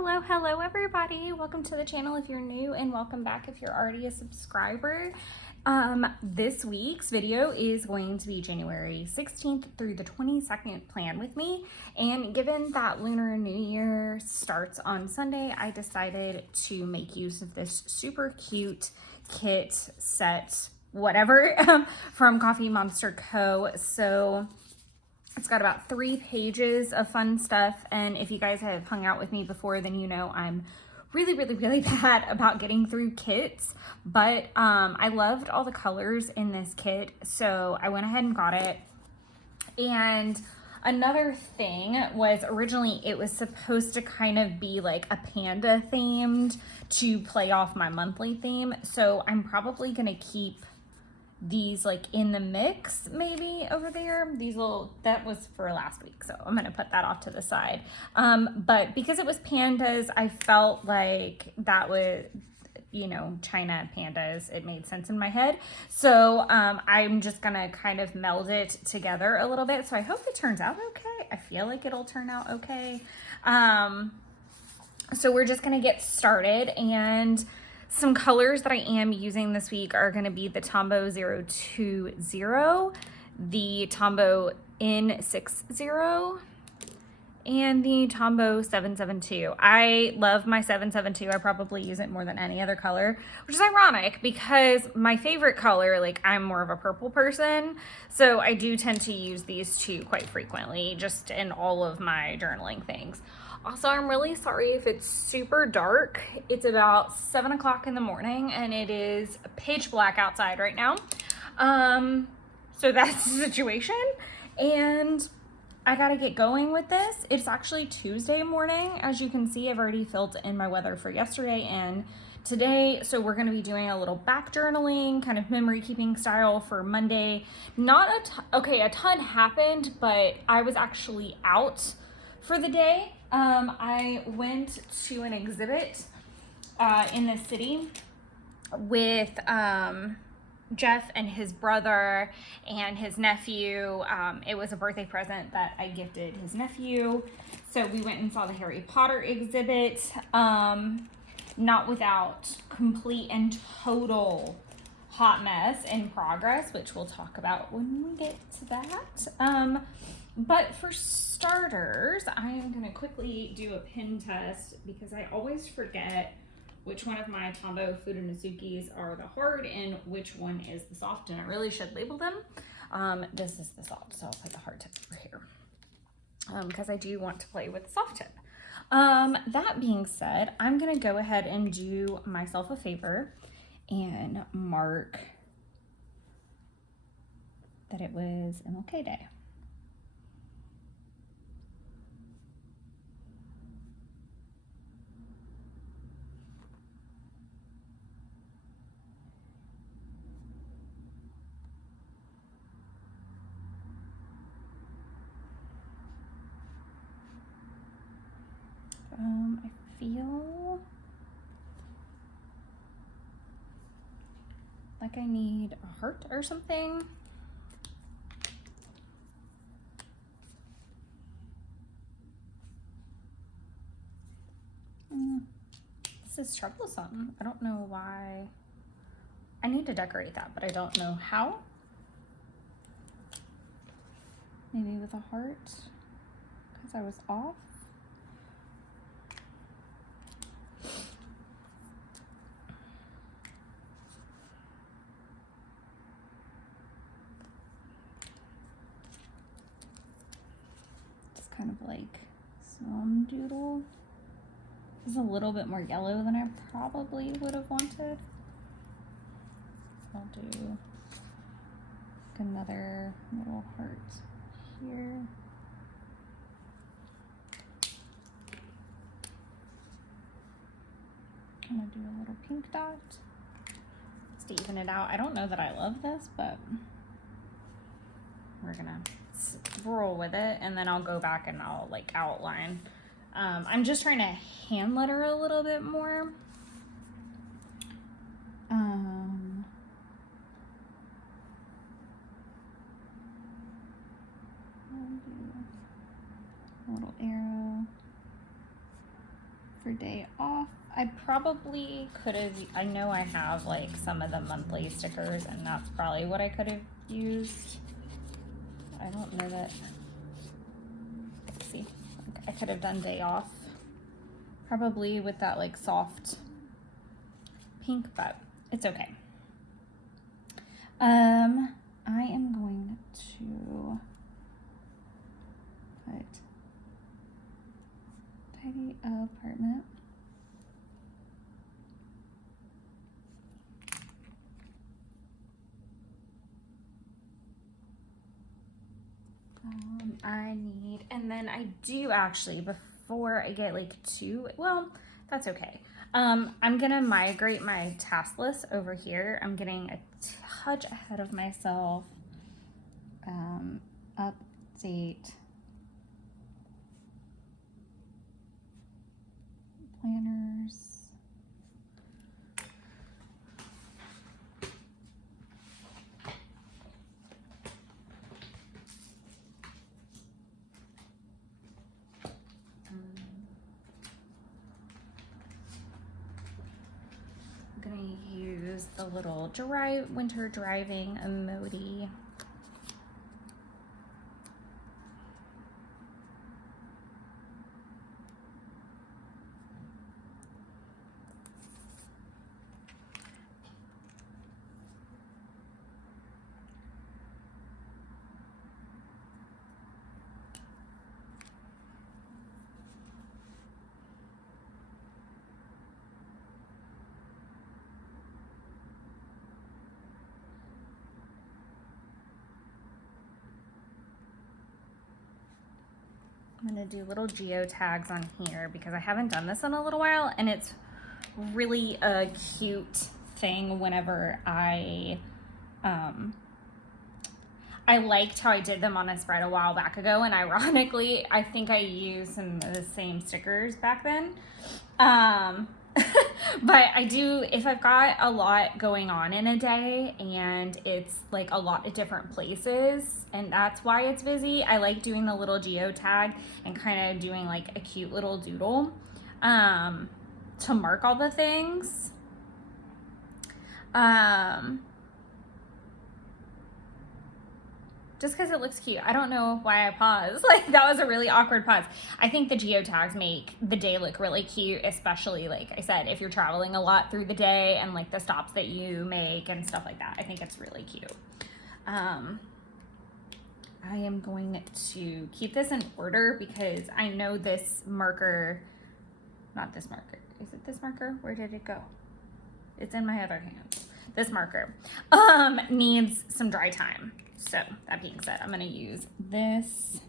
Hello everybody. Welcome to the channel if you're new, and welcome back if you're already a subscriber. This week's video is going to be January 16th through the 22nd. Plan with me. And given that Lunar New Year starts on Sunday, I decided to make use of this super cute kit set, whatever, from Coffee Monster Co. So it's got about 3 pages of fun stuff, and if you guys have hung out with me before, then you know I'm really bad about getting through kits, but I loved all the colors in this kit, so I went ahead and got it. And another thing was, originally it was supposed to kind of be like a panda themed to play off my monthly theme, so I'm probably gonna keep these like in the mix maybe over there. These little, that was for last week, so I'm gonna put that off to the side. But because it was pandas, I felt like that was, you know, China pandas, it made sense in my head. So I'm just gonna kind of meld it together a little bit. So I hope it turns out okay. I feel like it'll turn out okay. So we're just gonna get started, and some colors that I am using this week are going to be the Tombow 020, the Tombow N60, and the Tombow 772. I love my 772. I probably use it more than any other color, which is ironic because my favorite color, like, I'm more of a purple person, so I do tend to use these two quite frequently just in all of my journaling things. Also, I'm really sorry if it's super dark. It's about 7 o'clock in the morning and it is pitch black outside right now. So that's the situation. And I gotta get going with this. It's actually Tuesday morning. As you can see, I've already filled in my weather for yesterday and today. So we're gonna be doing a little back journaling, kind of memory keeping style for Monday. A ton happened, but I was actually out for the day. I went to an exhibit in the city with Jeff and his brother and his nephew. It was a birthday present that I gifted his nephew. So we went and saw the Harry Potter exhibit, not without complete and total hot mess in progress, which we'll talk about when we get to that. But for starters, I am going to quickly do a pin test because I always forget which one of my Tombow Fudanozukis are the hard and which one is the soft, and I really should label them. This is the soft, so I'll put the hard tip over here because I do want to play with the soft tip. That being said, I'm going to go ahead and do myself a favor and mark that it was MLK Day. I feel like I need a heart or something. This is troublesome. I don't know why. I need to decorate that, but I don't know how. Maybe with a heart, because I was off. Kind of like some doodle. This is a little bit more yellow than I probably would have wanted. I'll do another little heart here. I'm gonna do a little pink dot just to even it out. I don't know that I love this, but we're gonna roll with it, and then I'll go back and I'll like outline. I'm just trying to hand letter a little bit more. A little arrow for day off. I probably could have, I know I have like some of the monthly stickers and that's probably what I could have used. I don't know that, let's see, I could have done day off. Probably with that like soft pink, but it's okay. I am going to put tidy apartment. I need, and then I do actually, before I get like too, well, that's okay. I'm gonna migrate my task list over here. I'm getting a touch ahead of myself. Update planners. I'm gonna use the little winter driving emoji. I'm gonna do little geotags on here because I haven't done this in a little while and it's really a cute thing whenever I liked how I did them on a spread a while back ago, and ironically I think I used some of the same stickers back then. But I do, if I've got a lot going on in a day and it's like a lot of different places and that's why it's busy, I like doing the little geotag and kind of doing like a cute little doodle to mark all the things. Just because it looks cute. I don't know why I paused. Like, that was a really awkward pause. I think the geotags make the day look really cute, especially, like I said, if you're traveling a lot through the day and, like, the stops that you make and stuff like that. I think it's really cute. I am going to keep this in order because I know this marker, not this marker. Is it this marker? Where did it go? It's in my other hand. This marker needs some dry time. So that being said, I'm going to use this.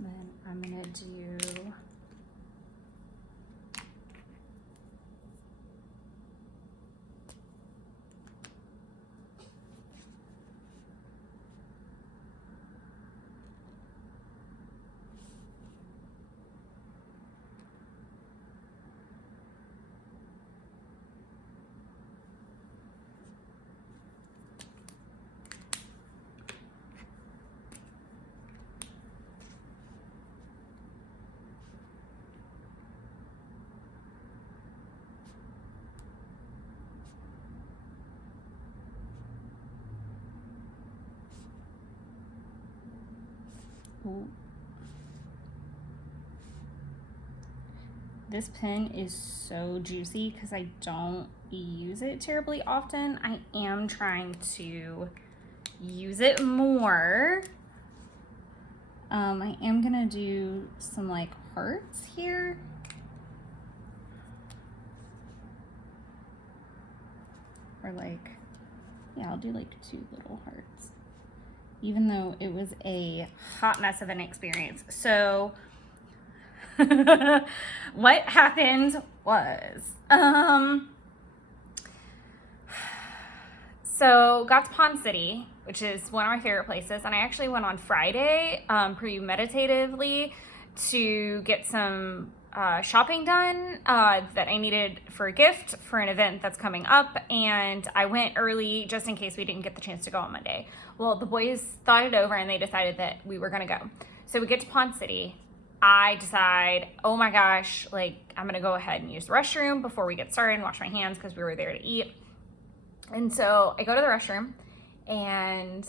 Then I'm gonna do this pen is so juicy because I don't use it terribly often. I am trying to use it more. I am gonna do some like hearts here. Or like, yeah, I'll do like 2 little hearts. Even though it was a hot mess of an experience. So what happened was, so got to Pond City, which is one of my favorite places. And I actually went on Friday, pretty meditatively, to get some shopping done that I needed for a gift for an event that's coming up. And I went early just in case we didn't get the chance to go on Monday. Well, the boys thought it over and they decided that we were going to go. So we get to Pond City. I decide, oh my gosh, like I'm going to go ahead and use the restroom before we get started and wash my hands because we were there to eat. And so I go to the restroom and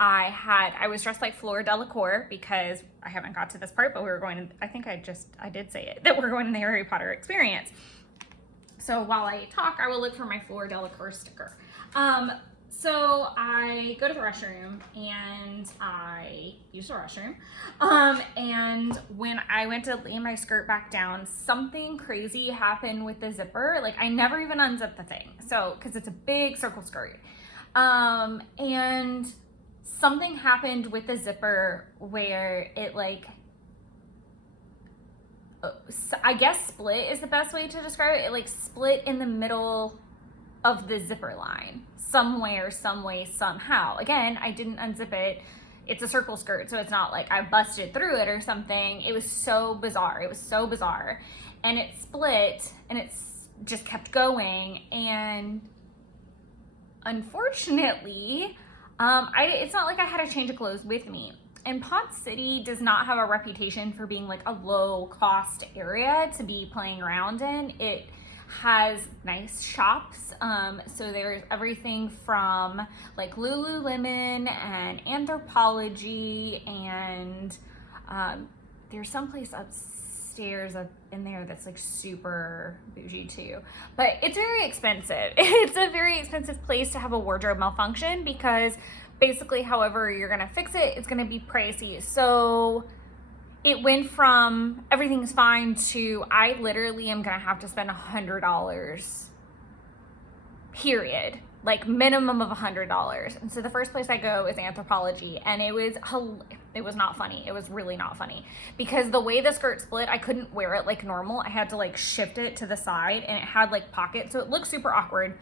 I was dressed like Fleur Delacour because I haven't got to this part, but we were going to, I did say it, that we're going to the Harry Potter experience. So while I talk, I will look for my Fleur Delacour sticker. So I go to the restroom and I use the restroom. And when I went to lay my skirt back down, something crazy happened with the zipper. Like I never even unzipped the thing. So, cause it's a big circle skirt. And something happened with the zipper where it like, I guess split is the best way to describe it. It like split in the middle of the zipper line somewhere, some way, somehow. Again, I didn't unzip it. It's a circle skirt, so it's not like I busted through it or something. It was so bizarre. It was so bizarre. And it split and it's just kept going. And unfortunately, it's not like I had a change of clothes with me. And Pond City does not have a reputation for being like a low cost area to be playing around in. It has nice shops. So there's everything from like Lululemon and Anthropologie, and there's someplace upstairs up in there that's like super bougie too. But it's very expensive. It's a very expensive place to have a wardrobe malfunction because basically however you're gonna fix it, it's gonna be pricey. So it went from everything's fine to I literally am gonna have to spend $100, period. Like minimum of $100. And so the first place I go is Anthropologie, and it was not funny. It was really not funny because the way the skirt split, I couldn't wear it like normal. I had to like shift it to the side, and it had like pockets, so it looked super awkward.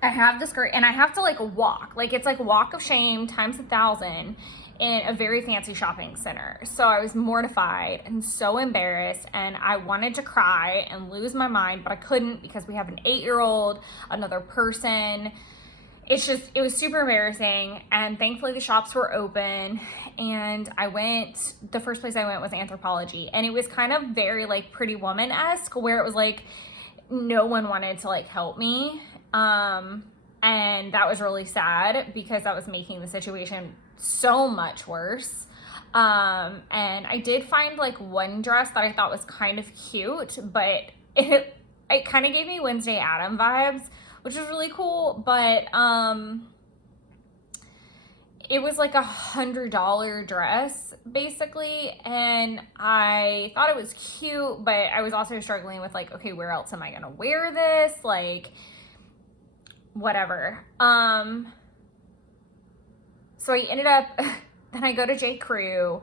I have the skirt and I have to like walk, like it's like walk of shame times 1,000 in a very fancy shopping center. So I was mortified and so embarrassed, and I wanted to cry and lose my mind, but I couldn't because we have an 8-year-old, another person. It was super embarrassing. And thankfully the shops were open, and the first place I went was Anthropologie, and it was kind of very like Pretty Woman-esque, where it was like no one wanted to like help me. And that was really sad because that was making the situation so much worse. And I did find like one dress that I thought was kind of cute, but it kind of gave me Wednesday Adam vibes, which was really cool. But, it was like $100 dress basically. And I thought it was cute, but I was also struggling with like, okay, where else am I going to wear this? Like, whatever. So I ended up, then I go to J. Crew,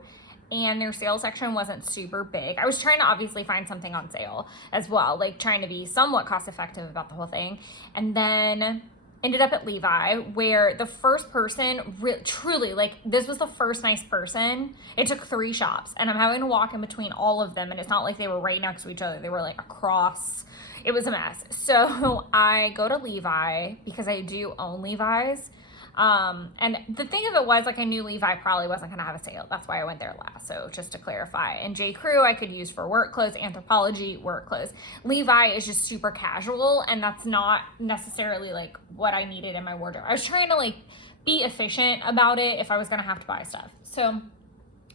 and their sale section wasn't super big. I was trying to obviously find something on sale as well, like trying to be somewhat cost effective about the whole thing. And then ended up at Levi, where the first person, truly, like this was the first nice person. It took 3 shops, and I'm having to walk in between all of them, and it's not like they were right next to each other. They were like across. It was a mess. So I go to Levi because I do own Levi's. And the thing of it was, like, I knew Levi probably wasn't going to have a sale. That's why I went there last. So just to clarify, and J. Crew I could use for work clothes, Anthropologie, work clothes. Levi is just super casual, and that's not necessarily like what I needed in my wardrobe. I was trying to like be efficient about it if I was going to have to buy stuff. So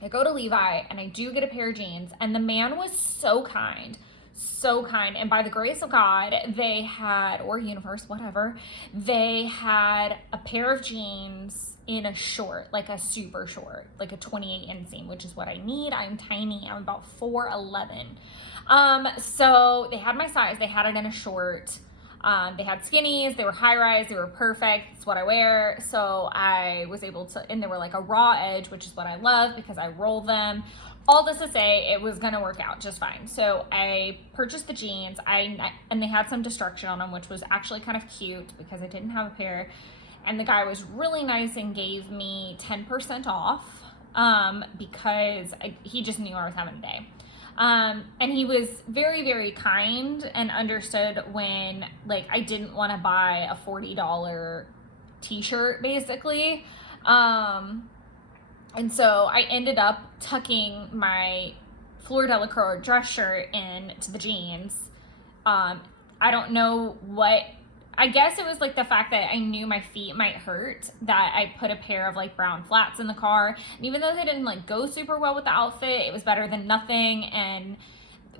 I go to Levi and I do get a pair of jeans, and the man was so kind. So kind. And by the grace of God, they had, or universe, whatever, they had a pair of jeans in a short, like a super short, like a 28 inseam, which is what I need. I'm tiny. I'm about 4'11". So they had my size. They had it in a short. They had skinnies. They were high rise. They were perfect. It's what I wear. So I was able to, and they were like a raw edge, which is what I love because I roll them. All this to say, it was gonna work out just fine. So I purchased the jeans. And they had some destruction on them, which was actually kind of cute because I didn't have a pair. And the guy was really nice and gave me 10% off because he just knew I was having a day. And he was very, very kind and understood when, like, I didn't want to buy a $40 t-shirt, basically. And so I ended up tucking my Fleur Delacour dress shirt into the jeans. I don't know what, I guess it was like the fact that I knew my feet might hurt, that I put a pair of like brown flats in the car. And even though they didn't like go super well with the outfit, it was better than nothing. And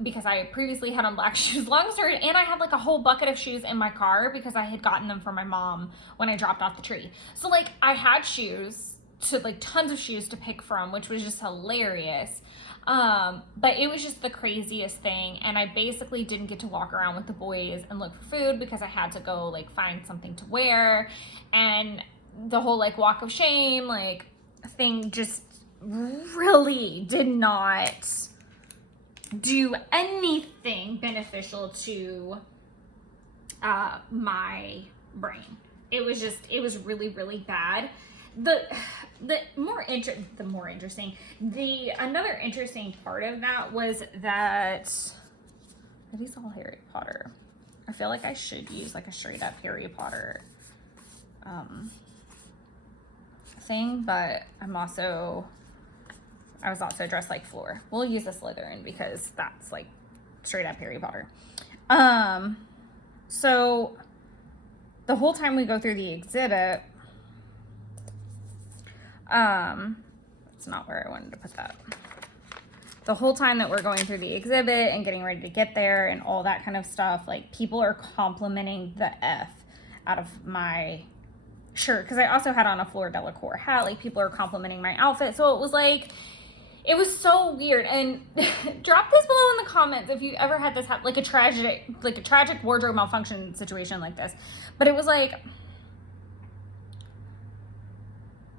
because I previously had on black shoes, long story, and I had like a whole bucket of shoes in my car because I had gotten them for my mom when I dropped off the tree. So like I had shoes, to like tons of shoes to pick from, which was just hilarious. But it was just the craziest thing. And I basically didn't get to walk around with the boys and look for food because I had to go like find something to wear. And the whole like walk of shame, like thing just really did not do anything beneficial to my brain. It was really, really bad. Another interesting part of that was that, are these all Harry Potter? I feel like I should use like a straight up Harry Potter thing, but I was also dressed like Fleur. We'll use a Slytherin because that's like straight up Harry Potter. So the whole time we go through the exhibit, it's not where I wanted to put that. The whole time that we're going through the exhibit and getting ready to get there and all that kind of stuff, like people are complimenting the F out of my shirt. Cause I also had on a Fleur Delacour hat. Like people are complimenting my outfit. So it was like, it was so weird. And drop this below in the comments if you ever had this happen, like a tragic wardrobe malfunction situation like this. But it was like,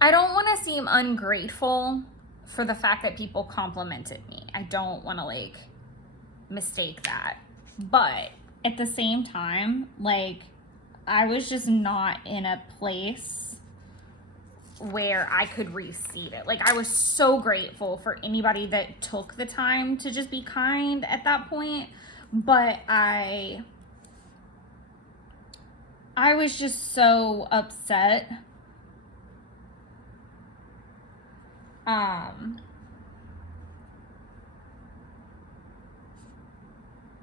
I don't want to seem ungrateful for the fact that people complimented me. I don't want to like mistake that. But at the same time, like I was just not in a place where I could receive it. Like I was so grateful for anybody that took the time to just be kind at that point. But I was just so upset.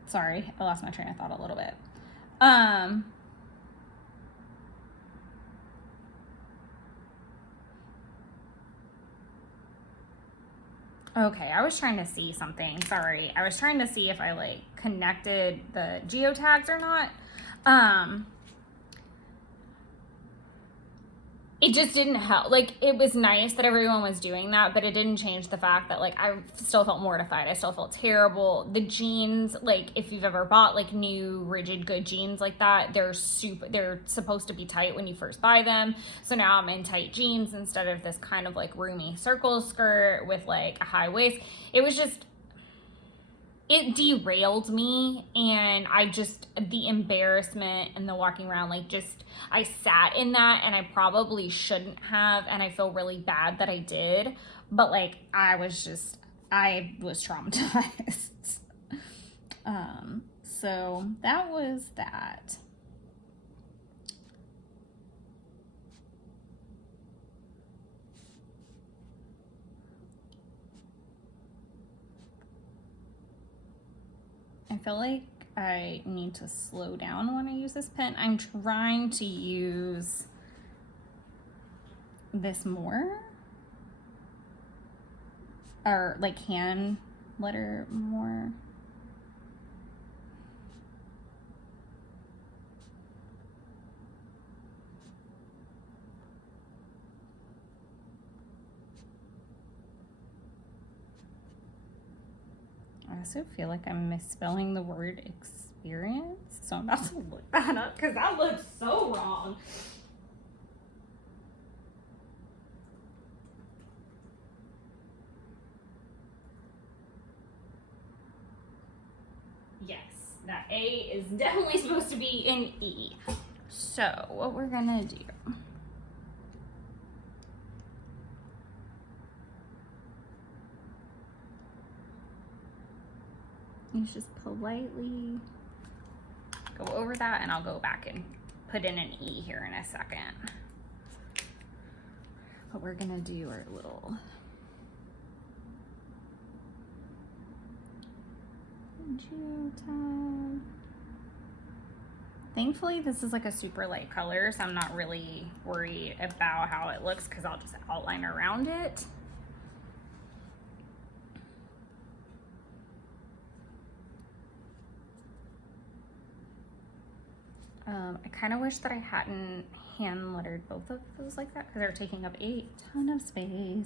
Sorry, I lost my train of thought a little bit. Okay, I was trying to see something. Sorry. I was trying to see if I like connected the geotags or not. It just didn't help. Like, it was nice that everyone was doing that, but it didn't change the fact that, like, I still felt mortified. I still felt terrible. The jeans, like, if you've ever bought, like, new rigid good jeans like that, they're supposed to be tight when you first buy them. So now I'm in tight jeans instead of this kind of, like, roomy circle skirt with, like, a high waist. It was just, it derailed me, and the embarrassment and the walking around, like, just, I sat in that, and I probably shouldn't have, and I feel really bad that I did, but, like, I was traumatized. So that was that. I feel like I need to slow down when I use this pen. I'm trying to use this more, or like hand letter more. I also feel like I'm misspelling the word experience, so I'm about to look that up because that looks so wrong. Yes, that A is definitely supposed to be an E. So what we're gonna do is just politely go over that, and I'll go back and put in an E here in a second. What we're gonna do are little geotag. Thankfully, this is like a super light color, so I'm not really worried about how it looks because I'll just outline around it. I kind of wish that I hadn't hand lettered both of those like that because they're taking up a ton of space.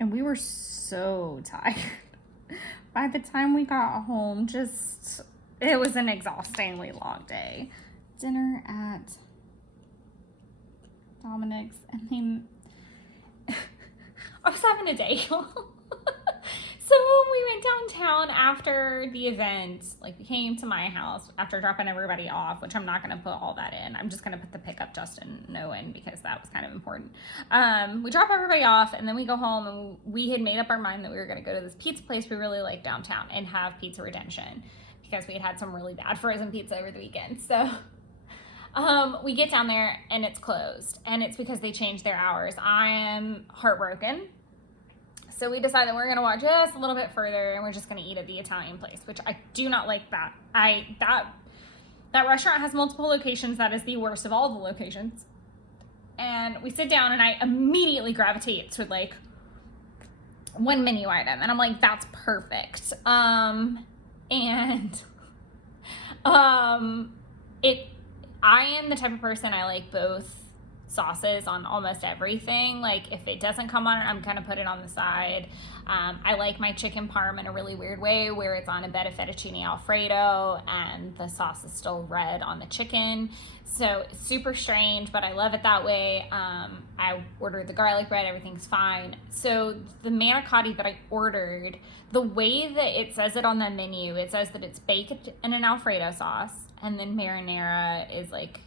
And we were so tired. By the time we got home, it was an exhaustingly long day. Dinner at Dominic's, and then I was having a day. So we went downtown after the event. Like, we came to my house after dropping everybody off, which I'm not going to put all that in. I'm just going to put the pickup Justin no in because that was kind of important. We drop everybody off, and then we go home, and we had made up our mind that we were going to go to this pizza place we really like downtown and have pizza redemption because we had some really bad frozen pizza over the weekend. So we get down there, and it's closed, and it's because they changed their hours. I am heartbroken. So we decided that we're going to walk just a little bit further, and we're just going to eat at the Italian place, which I do not like that. That restaurant has multiple locations. That is the worst of all the locations. And we sit down, and I immediately gravitate to like one menu item, and I'm like, that's perfect. I am the type of person, I like both sauces on almost everything. Like, if it doesn't come on it, I'm gonna put it on the side. I like my chicken parm in a really weird way where it's on a bed of fettuccine alfredo and the sauce is still red on the chicken. So it's super strange, but I love it that way. I ordered the garlic bread, everything's fine. So the manicotti that I ordered, the way that it says it on the menu, it says that it's baked in an alfredo sauce, and then marinara is like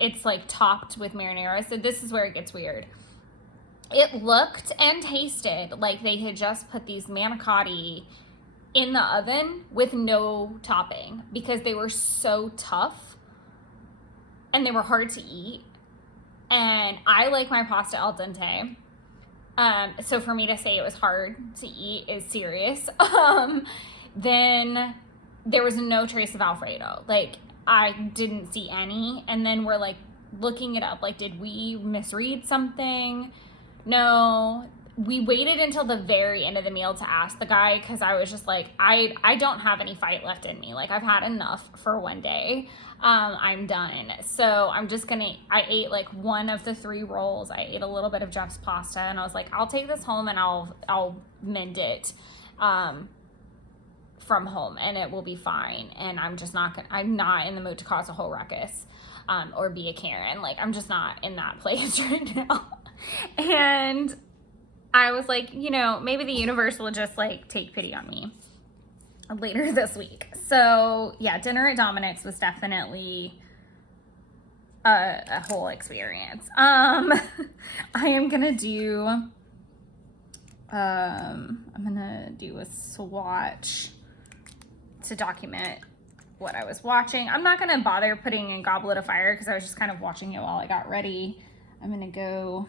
it's like topped with marinara. So this is where it gets weird. It looked and tasted like they had just put these manicotti in the oven with no topping because they were so tough and they were hard to eat. And I like my pasta al dente. So for me to say it was hard to eat is serious. Then there was no trace of Alfredo. Like, I didn't see any. And then we're like looking it up. Like, did we misread something? No. We waited until the very end of the meal to ask the guy because I was just like, I don't have any fight left in me. Like, I've had enough for one day. I'm done. So I'm just gonna, I ate like one of the 3 rolls. I ate a little bit of Jeff's pasta, and I was like, I'll take this home and I'll mend it from home and it will be fine. And I'm not in the mood to cause a whole ruckus or be a Karen. Like, I'm just not in that place right now. And I was like, you know, maybe the universe will just like take pity on me later this week. So yeah, dinner at Dominic's was definitely a whole experience. I am gonna do a swatch to document what I was watching. I'm not gonna bother putting in Goblet of Fire because I was just kind of watching it while I got ready. I'm gonna go.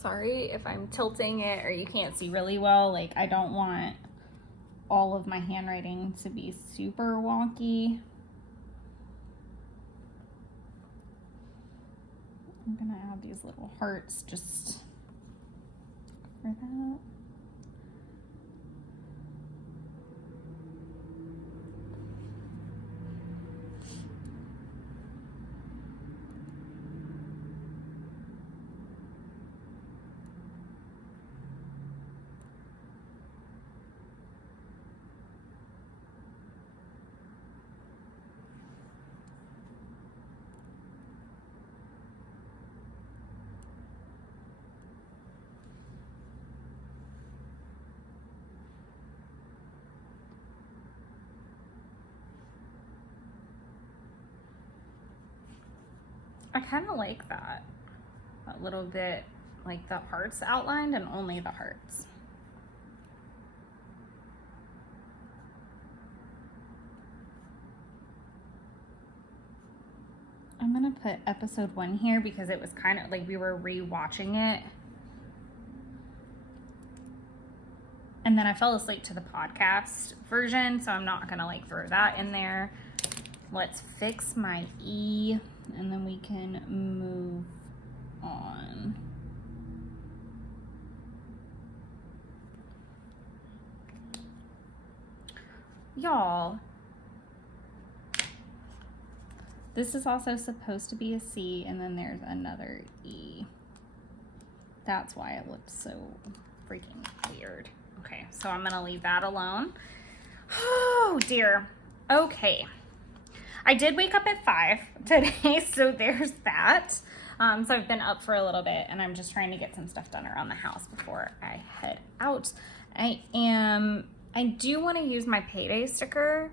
Sorry if I'm tilting it or you can't see really well. Like, I don't want all of my handwriting to be super wonky. I'm gonna add these little hearts just for that. I kind of like that. A little bit like the hearts outlined and only the hearts. I'm gonna put episode 1 here because it was kind of like we were re-watching it. And then I fell asleep to the podcast version, so I'm not gonna like throw that in there. Let's fix my E and then we can move on. Y'all, this is also supposed to be a C and then there's another E. That's why it looks so freaking weird. Okay, so I'm gonna leave that alone. Oh dear. Okay. I did wake up at 5 today, so there's that. So I've been up for a little bit and I'm just trying to get some stuff done around the house before I head out. I do want to use my payday sticker,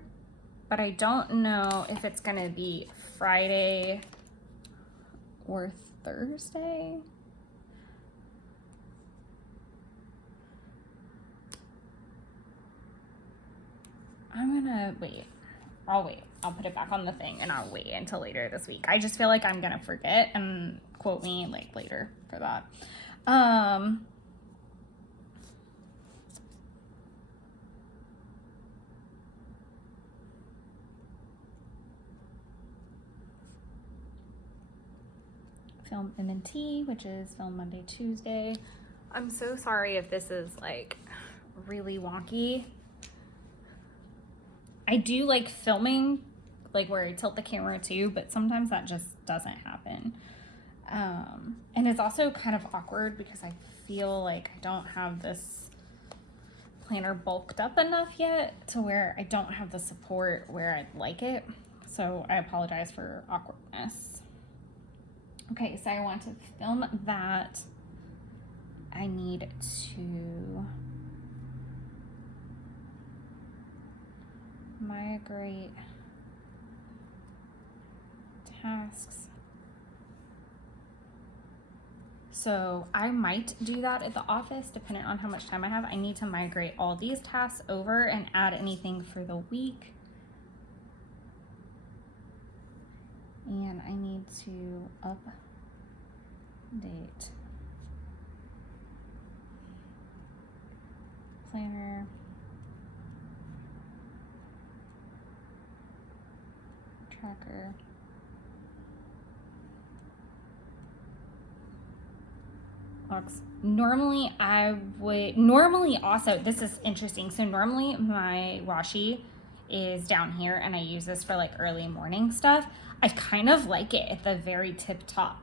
but I don't know if it's gonna be Friday or Thursday. I'm gonna wait. I'll wait. I'll put it back on the thing and I'll wait until later this week. I just feel like I'm gonna forget and quote me like later for that. Film MNT, which is Film Monday, Tuesday. I'm so sorry if this is like really wonky. I do like filming, like where I tilt the camera too, but sometimes that just doesn't happen. And it's also kind of awkward because I feel like I don't have this planner bulked up enough yet to where I don't have the support where I'd like it. So I apologize for awkwardness. Okay, so I want to film that. I need to migrate tasks. So I might do that at the office depending on how much time I have. I need to migrate all these tasks over and add anything for the week. And I need to update planner. Tracker. Logs. Normally also, this is interesting. So normally my washi is down here and I use this for like early morning stuff. I kind of like it at the very tip top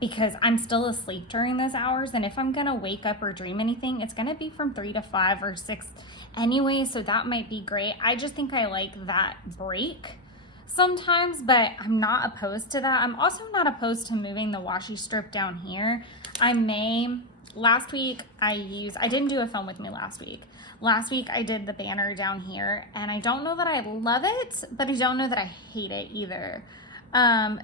because I'm still asleep during those hours. And if I'm gonna wake up or dream anything, it's gonna be from 3 to 5 or 6 anyway. So that might be great. I just think I like that break sometimes, but I'm not opposed to that. I'm also not opposed to moving the washi strip down here. Last week I didn't do a film with me last week. Last week I did the banner down here and I don't know that I love it, but I don't know that I hate it either.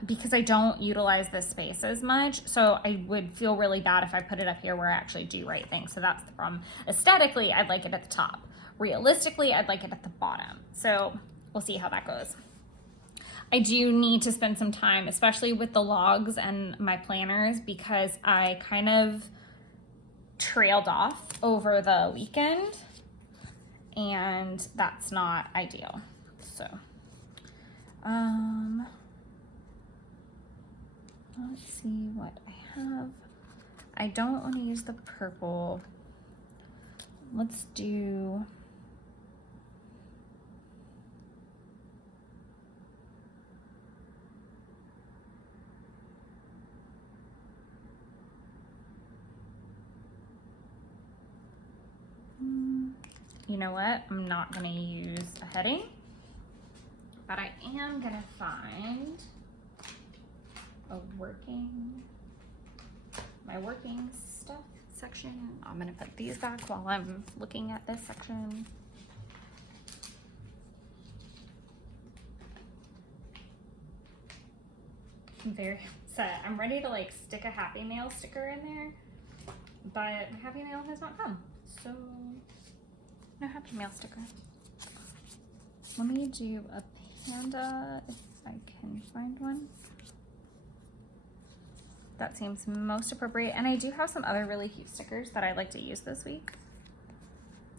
Because I don't utilize this space as much. So I would feel really bad if I put it up here where I actually do write things. So that's the problem. Aesthetically, I'd like it at the top. Realistically, I'd like it at the bottom. So we'll see how that goes. I do need to spend some time, especially with the logs and my planners, because I kind of trailed off over the weekend and that's not ideal. So, let's see what I have. I don't want to use the purple. Let's do you know what? I'm not going to use a heading, but I am going to find my working stuff section. I'm going to put these back while I'm looking at this section. I'm very upset. I'm ready to like stick a Happy Mail sticker in there, but my Happy Mail has not come. So no Happy Mail sticker. Let me do a panda if I can find one. That seems most appropriate. And I do have some other really cute stickers that I'd like to use this week.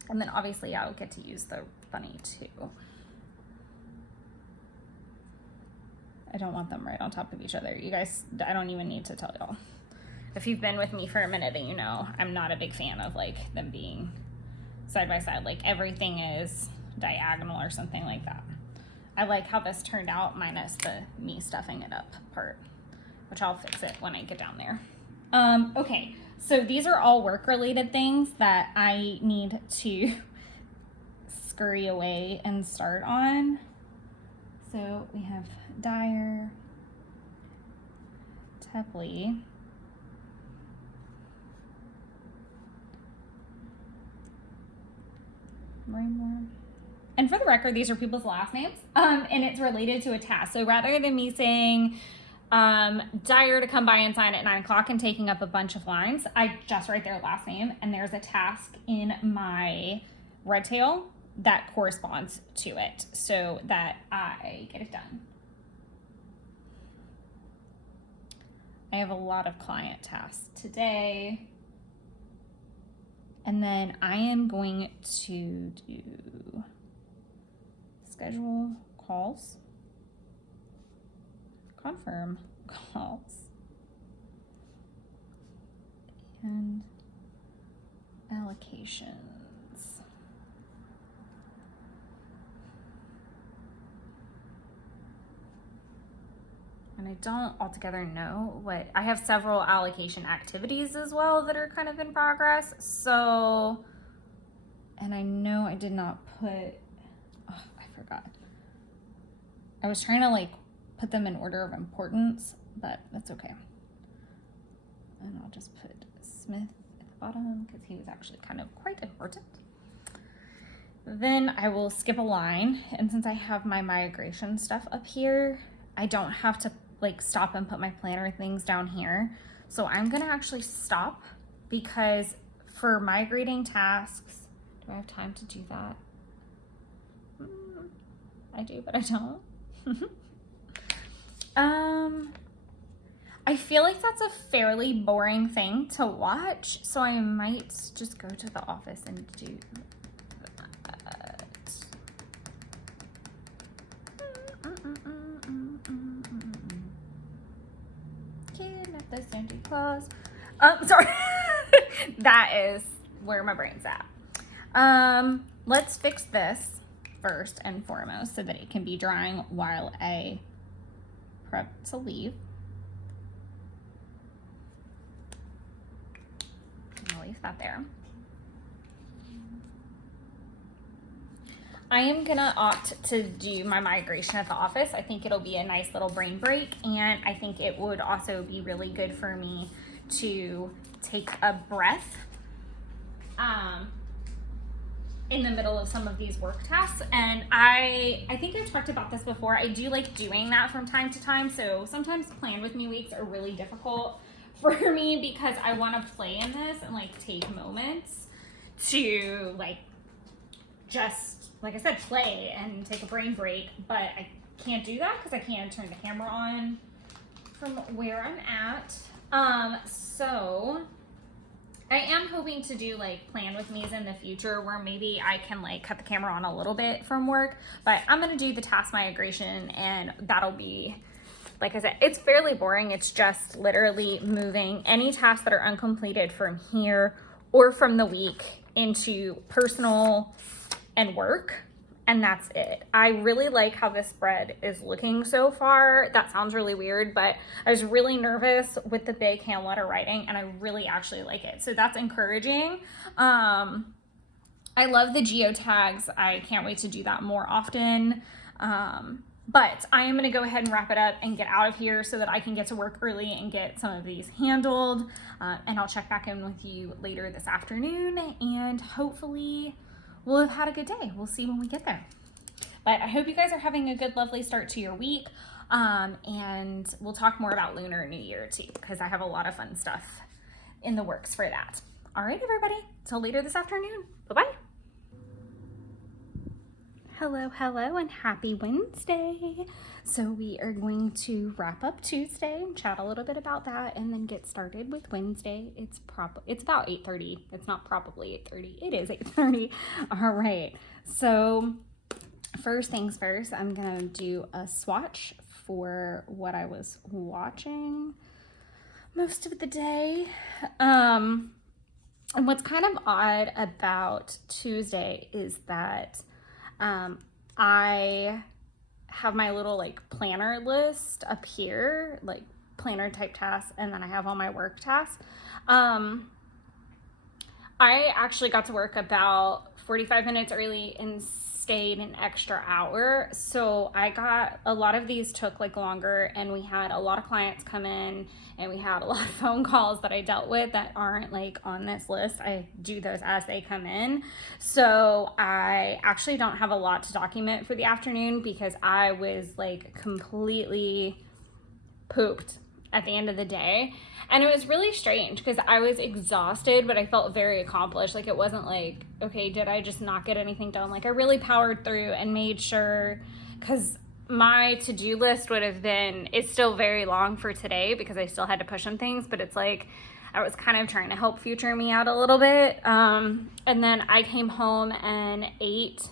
And then obviously I'll get to use the bunny too. I don't want them right on top of each other. You guys, I don't even need to tell y'all. If you've been with me for a minute, then you know I'm not a big fan of like them being side by side. Like everything is diagonal or something like that. I like how this turned out minus the me stuffing it up part, which I'll fix it when I get down there. Okay, so these are all work-related things that I need to scurry away and start on. So we have Dyer, Tepley, Raymore. And for the record, these are people's last names, and it's related to a task. So rather than me saying Dyer to come by and sign at 9 o'clock and taking up a bunch of lines, I just write their last name, and there's a task in my red tail that corresponds to it so that I get it done. I have a lot of client tasks today. And then I am going to do schedule calls, confirm calls, and allocations. And I don't altogether know what, I have several allocation activities as well that are kind of in progress. So, and I know I did not put, oh, I forgot. I was trying to like put them in order of importance, but that's okay. And I'll just put Smith at the bottom because he was actually kind of quite important. Then I will skip a line. And since I have my migration stuff up here, I don't have to like stop and put my planner things down here. So I'm gonna actually stop because for migrating tasks, do I have time to do that? I do, but I don't. I feel like that's a fairly boring thing to watch, so I might just go to the office and do that. Kidnap the Santa Claus. Sorry. That is where my brain's at. Let's fix this first and foremost so that it can be drying while I prep to leave. I'll leave that there. I am gonna opt to do my migration at the office. I think it'll be a nice little brain break, and I think it would also be really good for me to take a breath in the middle of some of these work tasks. And I think I've talked about this before. I do like doing that from time to time. So sometimes plan with me weeks are really difficult for me because I want to play in this and like take moments to like just, like I said, play and take a brain break, but I can't do that because I can't turn the camera on from where I'm at. So I am hoping to do like plan with me's in the future where maybe I can like cut the camera on a little bit from work, but I'm going to do the task migration and that'll be like I said, it's fairly boring. It's just literally moving any tasks that are uncompleted from here or from the week into personal and work. And that's it. I really like how this spread is looking so far. That sounds really weird, but I was really nervous with the big hand letter writing, and I really actually like it. So that's encouraging. I love the geotags. I can't wait to do that more often. But I am going to go ahead and wrap it up and get out of here so that I can get to work early and get some of these handled. And I'll check back in with you later this afternoon, and hopefully we'll have had a good day. We'll see when we get there. But I hope you guys are having a good, lovely start to your week. And we'll talk more about Lunar New Year too, because I have a lot of fun stuff in the works for that. All right, everybody. Till later this afternoon. Bye-bye. Hello, hello, and happy Wednesday. So we are going to wrap up Tuesday and chat a little bit about that and then get started with Wednesday. It's about 8:30. It's not probably 8:30. It is 8:30. All right. So first things first, I'm going to do a swatch for what I was watching most of the day. And what's kind of odd about Tuesday is that I have my little like planner list up here, like planner type tasks, and then I have all my work tasks. I actually got to work about 45 minutes early and stayed an extra hour. So I got a lot of these took like longer, and we had a lot of clients come in, and we had a lot of phone calls that I dealt with that aren't like on this list. I do those as they come in. So I actually don't have a lot to document for the afternoon because I was like completely pooped at the end of the day. And it was really strange because I was exhausted, but I felt very accomplished. Like it wasn't like, okay, did I just not get anything done? Like I really powered through and made sure, because my to-do list would have been, it's still very long for today because I still had to push some things, but it's like I was kind of trying to help future me out a little bit. And then I came home and ate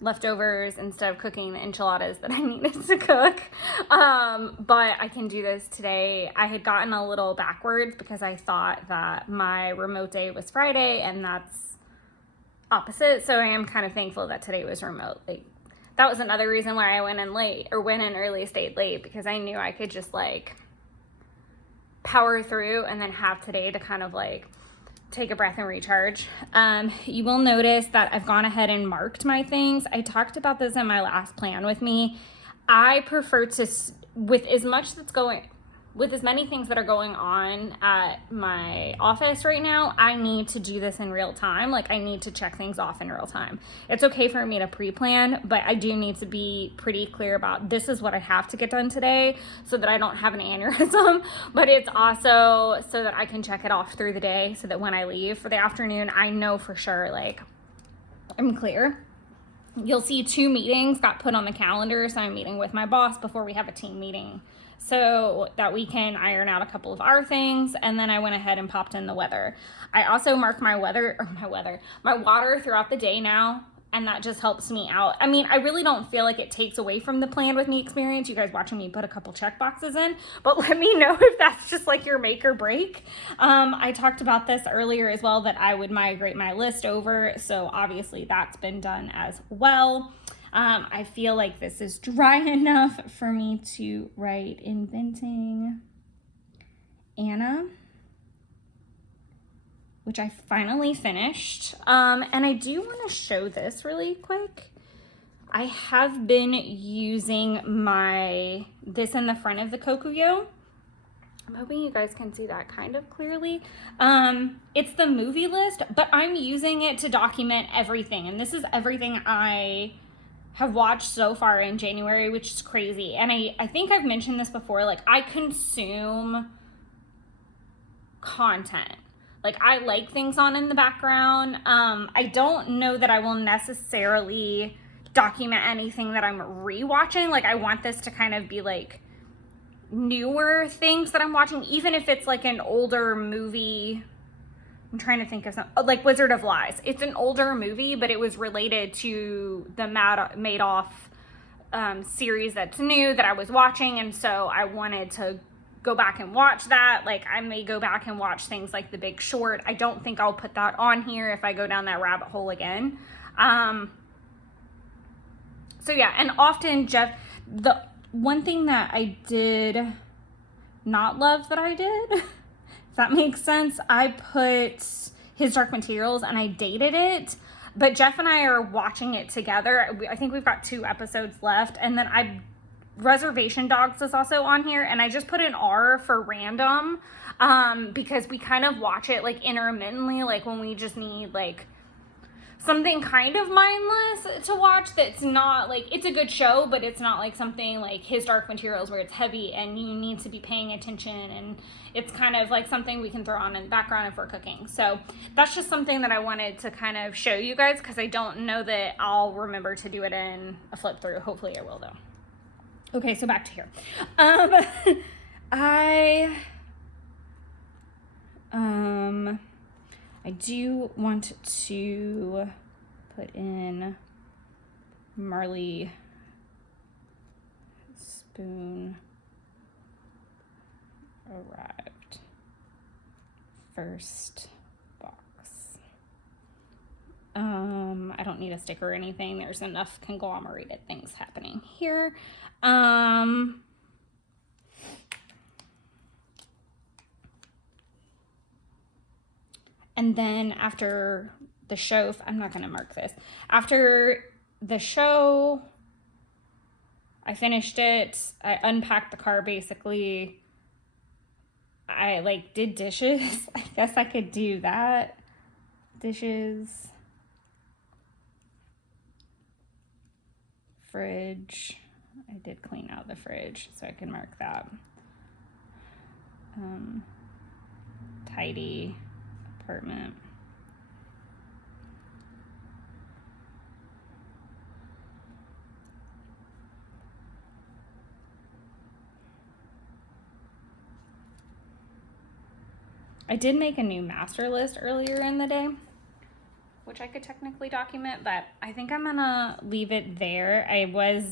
leftovers instead of cooking the enchiladas that I needed to cook. But I can do this today. I had gotten a little backwards because I thought that my remote day was Friday, and that's opposite. So I am kind of thankful that today was remote. Like that was another reason why I went in late, or went in early, stayed late, because I knew I could just like power through and then have today to kind of like take a breath and recharge. You will notice that I've gone ahead and marked my things. I talked about this in my last plan with me. I prefer to, with as many things that are going on at my office right now, I need to do this in real time. Like I need to check things off in real time. It's okay for me to pre-plan, but I do need to be pretty clear about this is what I have to get done today so that I don't have an aneurysm, but it's also so that I can check it off through the day so that when I leave for the afternoon, I know for sure, like I'm clear. You'll see 2 meetings got put on the calendar. So I'm meeting with my boss before we have a team meeting, so that we can iron out a couple of our things. And then I went ahead and popped in the weather. I also mark my water throughout the day now, and that just helps me out. I mean, I really don't feel like it takes away from the plan with me experience. You guys watching me put a couple check boxes in, but let me know if that's just like your make or break. I talked about this earlier as well, that I would migrate my list over. So obviously that's been done as well. I feel like this is dry enough for me to write Inventing Anna, which I finally finished. And I do want to show this really quick. I have been using this in the front of the Kokuyo. I'm hoping you guys can see that kind of clearly. It's the movie list, but I'm using it to document everything. And this is everything I have watched so far in January, which is crazy. And I think I've mentioned this before, like I consume content. Like I like things on in the background. I don't know that I will necessarily document anything that I'm rewatching. Like I want this to kind of be like newer things that I'm watching, even if it's like an older movie. I'm trying to think of something like Wizard of Lies. It's an older movie, but it was related to the Madoff series that's new that I was watching, and so I wanted to go back and watch that. Like, I may go back and watch things like The Big Short. I don't think I'll put that on here if I go down that rabbit hole again. So yeah, and often the one thing that I did not love that I did, if that makes sense, I put His Dark Materials and I dated it, but Jeff and I are watching it together. I think we've got 2 episodes left, and then Reservation Dogs is also on here, and I just put an R for random, because we kind of watch it like intermittently, like when we just need like something kind of mindless to watch that's not like, it's a good show, but it's not like something like His Dark Materials where it's heavy and you need to be paying attention, and it's kind of like something we can throw on in the background if we're cooking. So that's just something that I wanted to kind of show you guys, because I don't know that I'll remember to do it in a flip through. Hopefully I will though. Okay, so back to here. I do want to put in Marley Spoon arrived first box. I don't need a sticker or anything. There's enough conglomerated things happening here. And then after the show, I'm not going to mark this. After the show, I finished it. I unpacked the car basically. I like did dishes. I guess I could do that. Dishes. Fridge. I did clean out the fridge, so I can mark that. Tidy apartment. I did make a new master list earlier in the day, which I could technically document, but I think I'm gonna leave it there. I was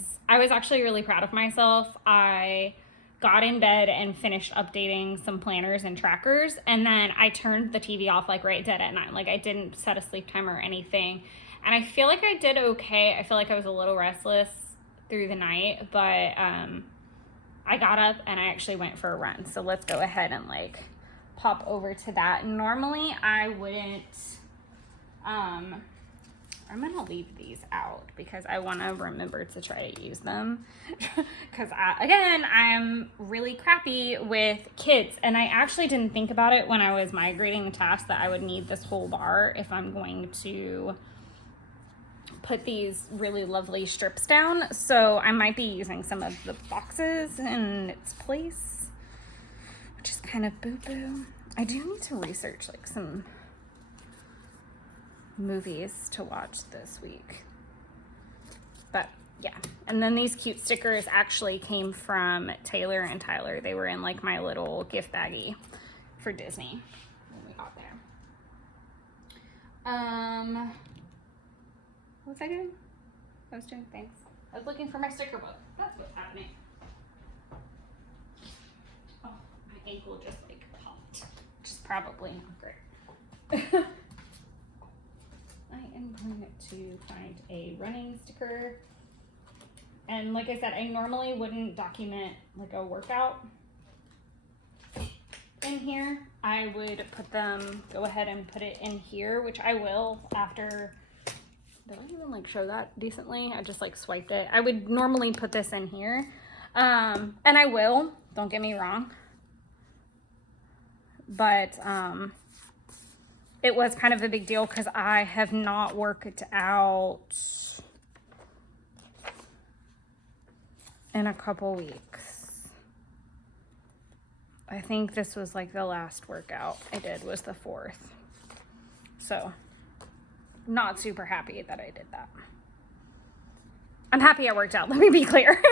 actually really proud of myself. I got in bed and finished updating some planners and trackers, and then I turned the TV off like right dead at night. Like, I didn't set a sleep timer or anything, and I feel like I did okay. I feel like I was a little restless through the night, but I got up and I actually went for a run. So let's go ahead and like pop over to that. Normally I wouldn't, I'm gonna leave these out because I want to remember to try to use them, because I'm really crappy with kids, and I actually didn't think about it when I was migrating the task that I would need this whole bar if I'm going to put these really lovely strips down. So I might be using some of the boxes in its place, which is kind of boo-boo. I do need to research like some movies to watch this week, but yeah. And then these cute stickers actually came from Taylor and Tyler. They were in like my little gift baggie for Disney when we got there. What was I doing? I was doing things. I was looking for my sticker book. That's what's happening. Oh, my ankle just like popped, which is probably not great. I am going to find a running sticker. And like I said, I normally wouldn't document like a workout in here. I would go ahead and put it in here, which I will after. Did I even like show that decently? I just like swiped it. I would normally put this in here. And I will, don't get me wrong. But it was kind of a big deal because I have not worked out in a couple weeks. I think this was like the last workout I did was the 4th. So not super happy that I did that. I'm happy I worked out, let me be clear.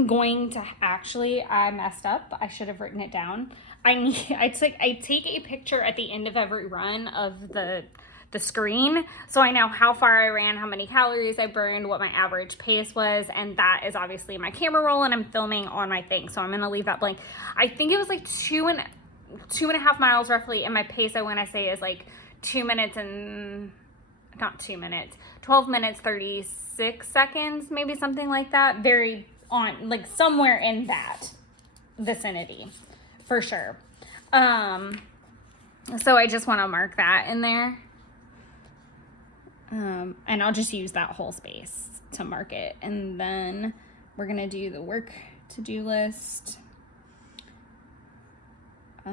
I'm going to actually, I messed up. I should have written it down. I take a picture at the end of every run of the screen, so I know how far I ran, how many calories I burned, what my average pace was, and that is obviously my camera roll, and I'm filming on my thing, so I'm gonna leave that blank. I think it was like 2.5 miles roughly, and my pace, I want to say, is like 2 minutes and not 2 minutes, 12 minutes 36 seconds, maybe something like that. Very on, like somewhere in that vicinity for sure. So I just want to mark that in there. And I'll just use that whole space to mark it. And then we're going to do the work to-do list. Why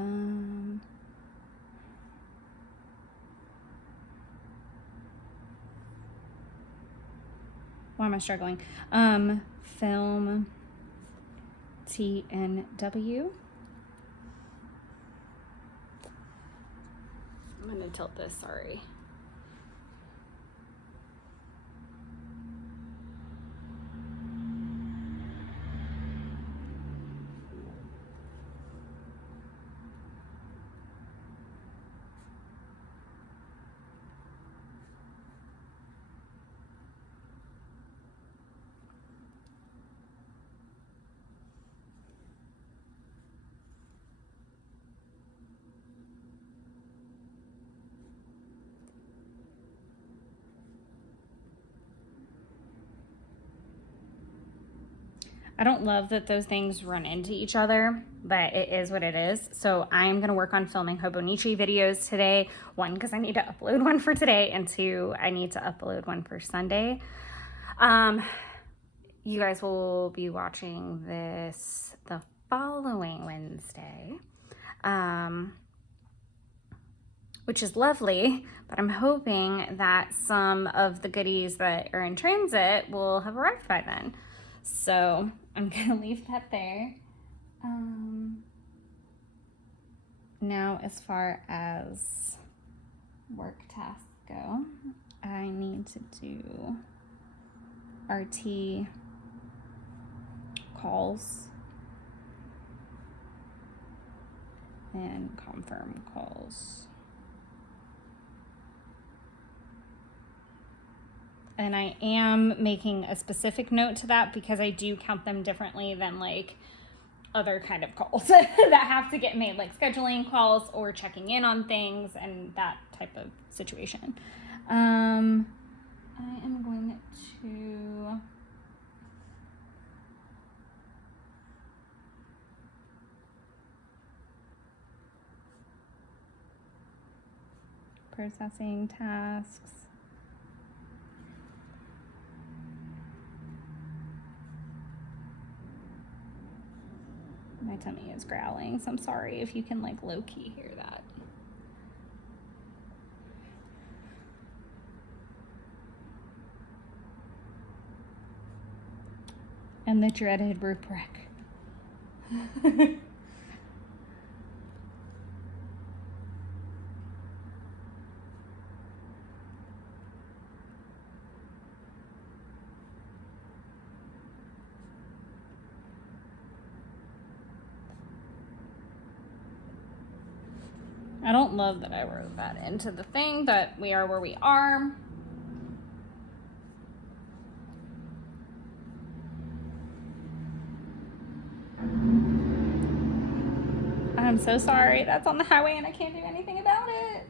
am I struggling? Film TNW. I'm going to tilt this, sorry. I don't love that those things run into each other, but it is what it is. So I'm going to work on filming Hobonichi videos today. One, because I need to upload one for today, and two, I need to upload one for Sunday. You guys will be watching this the following Wednesday, which is lovely, but I'm hoping that some of the goodies that are in transit will have arrived by then. So I'm gonna leave that there. Now, as far as work tasks go, I need to do RT calls and confirm calls. And I am making a specific note to that because I do count them differently than like other kind of calls that have to get made, like scheduling calls or checking in on things and that type of situation. I am going to processing tasks. My tummy is growling, so I'm sorry if you can like low-key hear that. And the dreaded rubric. I don't love that I wrote that into the thing, but we are where we are. I'm so sorry. That's on the highway and I can't do anything about it.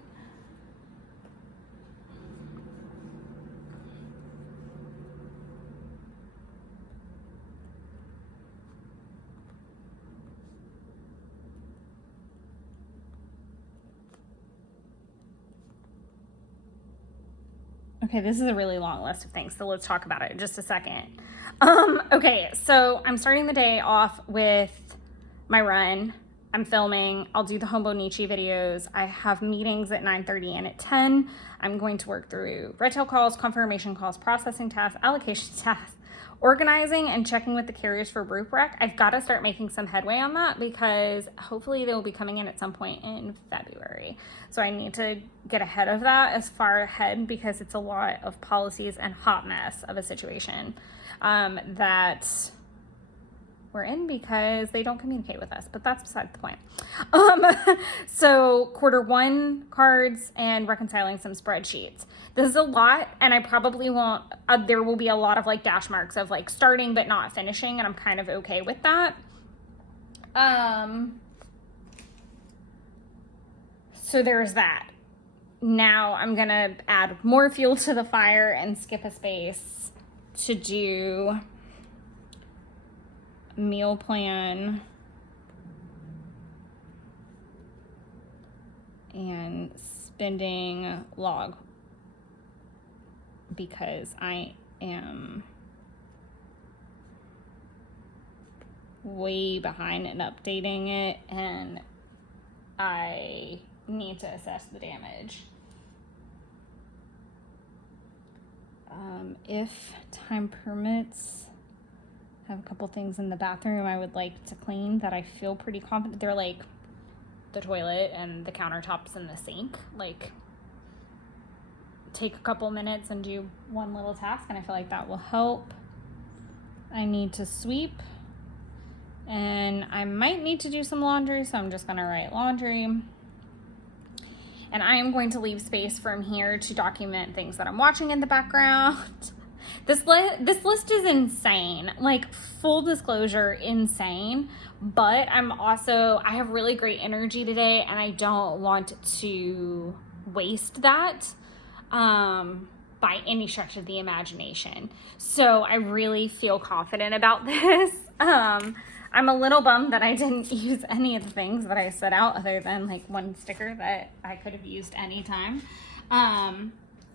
Okay, this is a really long list of things, so let's talk about it in just a second. Okay, so I'm starting the day off with my run. I'm filming. I'll do the Hobonichi videos. I have meetings at 9:30 and at 10. I'm going to work through retail calls, confirmation calls, processing tasks, allocation tasks, organizing and checking with the carriers for group rec. I've got to start making some headway on that because hopefully they will be coming in at some point in February. So I need to get ahead of that as far ahead because it's a lot of policies and hot mess of a situation that we're in because they don't communicate with us, but that's beside the point. So Q1 cards and reconciling some spreadsheets. This is a lot, and I probably won't, there will be a lot of like dash marks of like starting but not finishing, and I'm kind of okay with that. So there's that. Now I'm gonna add more fuel to the fire and skip a space to do meal plan and spending log, because I am way behind in updating it and I need to assess the damage. If time permits, I have a couple things in the bathroom I would like to clean that I feel pretty confident. They're like the toilet and the countertops and the sink. Like, take a couple minutes and do one little task, and I feel like that will help. I need to sweep, and I might need to do some laundry, so I'm just gonna write laundry. And I am going to leave space from here to document things that I'm watching in the background. This list is insane, like, full disclosure, insane. But I have really great energy today, and I don't want to waste that by any stretch of the imagination. So I really feel confident about this. I'm a little bummed that I didn't use any of the things that I set out, other than like one sticker that I could have used anytime.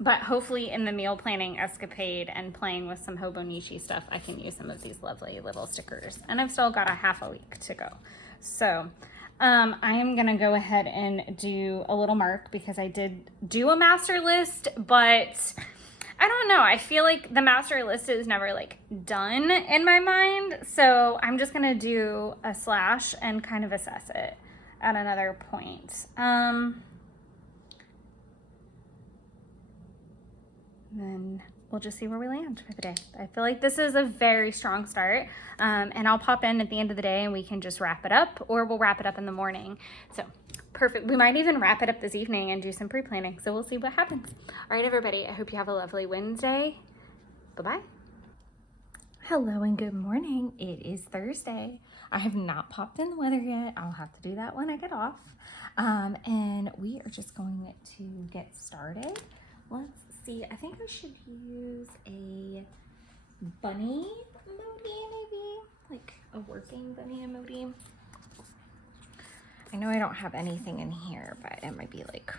But hopefully in the meal planning escapade and playing with some Hobonichi stuff, I can use some of these lovely little stickers. And I've still got a half a week to go. So I am going to go ahead and do a little mark, because I did do a master list, but I don't know. I feel like the master list is never like done in my mind. So I'm just going to do a slash and kind of assess it at another point. Then we'll just see where we land for the day. I feel like this is a very strong start, and I'll pop in at the end of the day and we can just wrap it up, or we'll wrap it up in the morning. So perfect. We might even wrap it up this evening and do some pre-planning, so we'll see what happens. All right, everybody, I hope you have a lovely Wednesday. Bye-bye. Hello and good morning. It is Thursday. I have not popped in the weather yet. I'll have to do that when I get off. And we are just going to get started. Let's see. I think I should use a bunny emoji, maybe like a working bunny emoji. I know I don't have anything in here, but it might be like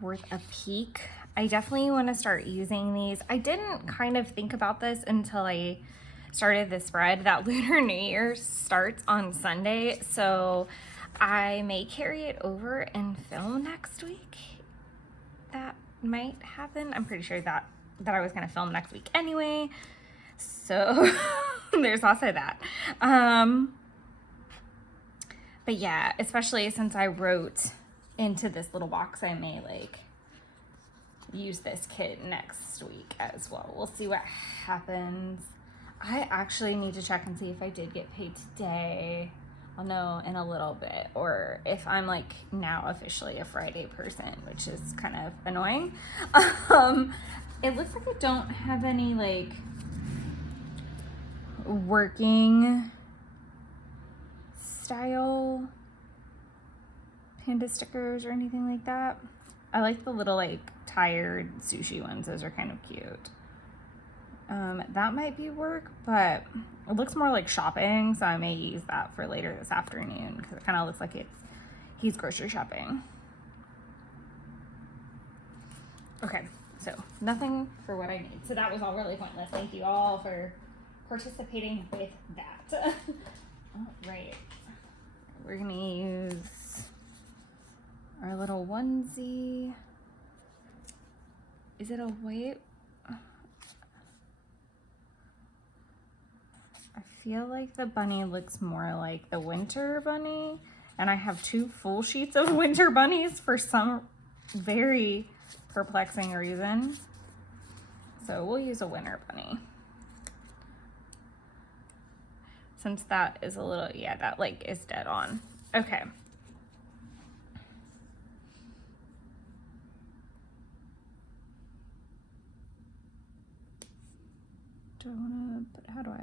worth a peek. I definitely want to start using these. I didn't kind of think about this until I started the spread that Lunar New Year starts on Sunday, so I may carry it over and film next week. That might happen. I'm pretty sure that I was going to film next week anyway, so there's also that. But yeah, especially since I wrote into this little box, I may like use this kit next week as well. We'll see what happens. I actually need to check and see if I did get paid today. I'll know in a little bit, or if I'm like now officially a Friday person, which is kind of annoying. It looks like I don't have any like working style panda stickers or anything like that. I like the little like tired sushi ones. Those are kind of cute. That might be work, but it looks more like shopping, so I may use that for later this afternoon, because it kind of looks like he's grocery shopping. Okay, so nothing for what I need. So that was all really pointless. Thank you all for participating with that. All right, we're gonna use our little onesie. Is it a white? I feel like the bunny looks more like the winter bunny, and I have two full sheets of winter bunnies for some very perplexing reason. So we'll use a winter bunny. since that is a little, yeah, that like is dead on. Okay. Do I want to put, how do I,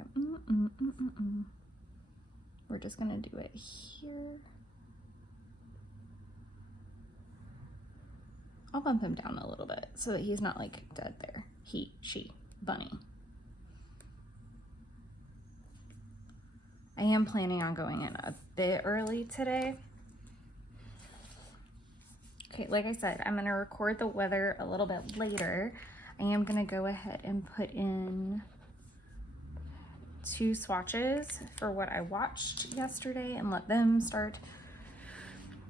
We're just going to do it here. I'll bump him down a little bit so that he's not like dead there. He, she, bunny. I am planning on going in a bit early today. Okay, like I said, I'm gonna record the weather a little bit later. I am gonna go ahead and put in 2 swatches for what I watched yesterday and let them start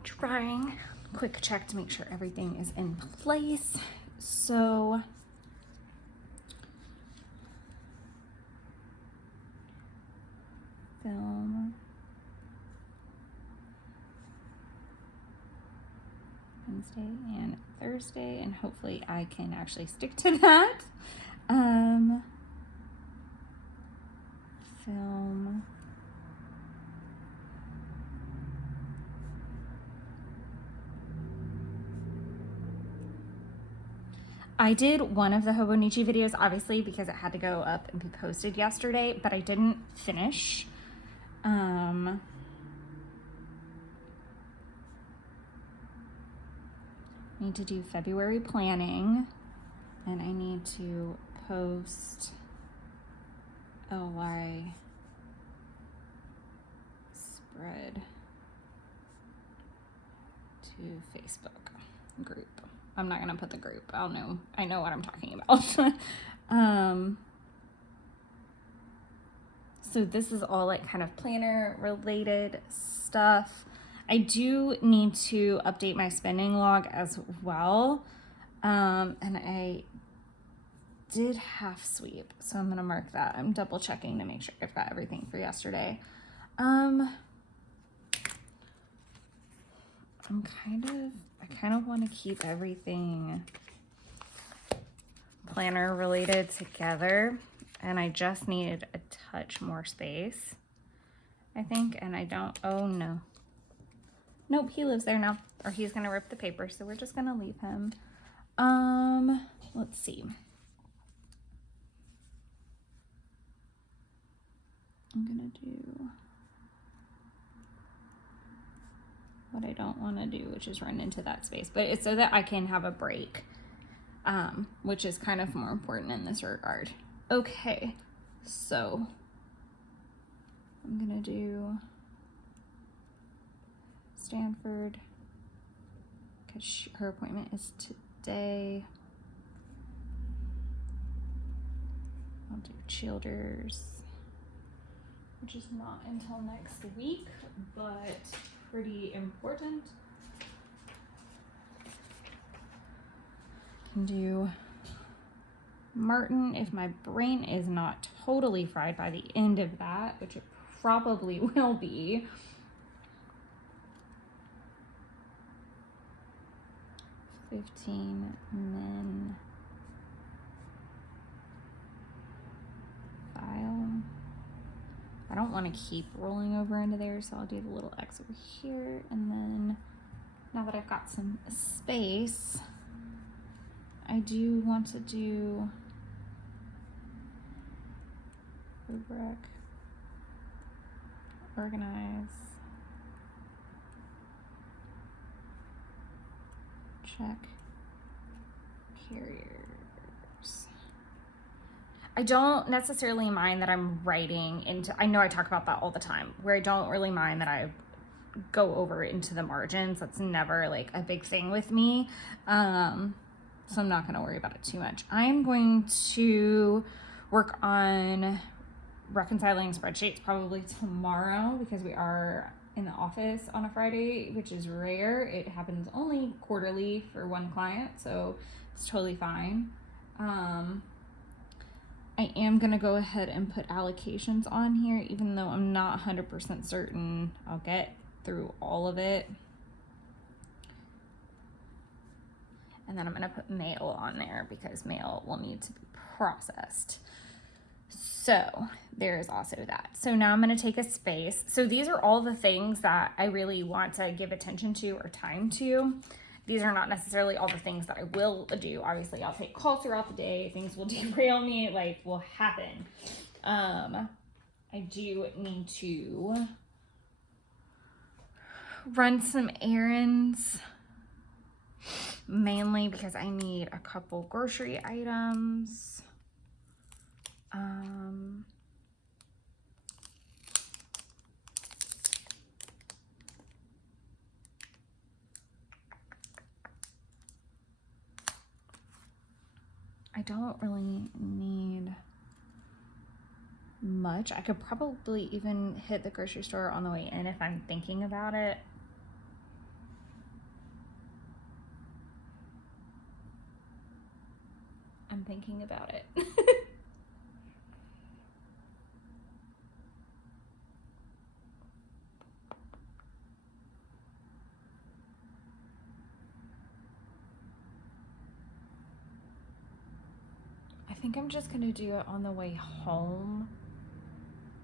drying. Quick check to make sure everything is in place. So film Wednesday and Thursday, and hopefully I can actually stick to that. Film I did one of the Hobonichi videos, obviously, because it had to go up and be posted yesterday, but I didn't finish. Need to do February planning, and I need to post LY spread to Facebook group. I'm not gonna put the group. I know what I'm talking about. So this is all like kind of planner related stuff. I do need to update my spending log as well. And I did half sweep, so I'm gonna mark that. I'm double checking to make sure I've got everything for yesterday. I kind of want to keep everything planner related together, and I just needed a touch more space, I think, and I don't, oh no. Nope, he lives there now, or he's gonna rip the paper, so we're just gonna leave him. Let's see. I'm gonna do what I don't want to do, which is run into that space, but it's so that I can have a break, which is kind of more important in this regard. Okay, so I'm gonna do Stanford because her appointment is today. I'll do Childers, which is not until next week, but pretty important. Can do Martin if my brain is not totally fried by the end of that, which it probably will be. $15 men file. I don't want to keep rolling over into there, so I'll do the little X over here. And then now that I've got some space, I do want to do rubric, organize, check, carriers. I don't necessarily mind that I'm writing into, I know I talk about that all the time, where I don't really mind that I go over into the margins. That's never like a big thing with me. So I'm not gonna worry about it too much. I'm going to work on reconciling spreadsheets probably tomorrow because we are in the office on a Friday, which is rare. It happens only quarterly for one client, so it's totally fine. I am gonna go ahead and put allocations on here, even though I'm not 100% certain I'll get through all of it. And then I'm gonna put mail on there because mail will need to be processed. So there's also that. So now I'm going to take a space. So these are all the things that I really want to give attention to or time to. These are not necessarily all the things that I will do. Obviously, I'll take calls throughout the day. Things will derail me. Life will happen. I do need to run some errands, mainly because I need a couple grocery items. I don't really need much. I could probably even hit the grocery store on the way in if I'm thinking about it. I'm thinking about it. I think I'm just gonna do it on the way home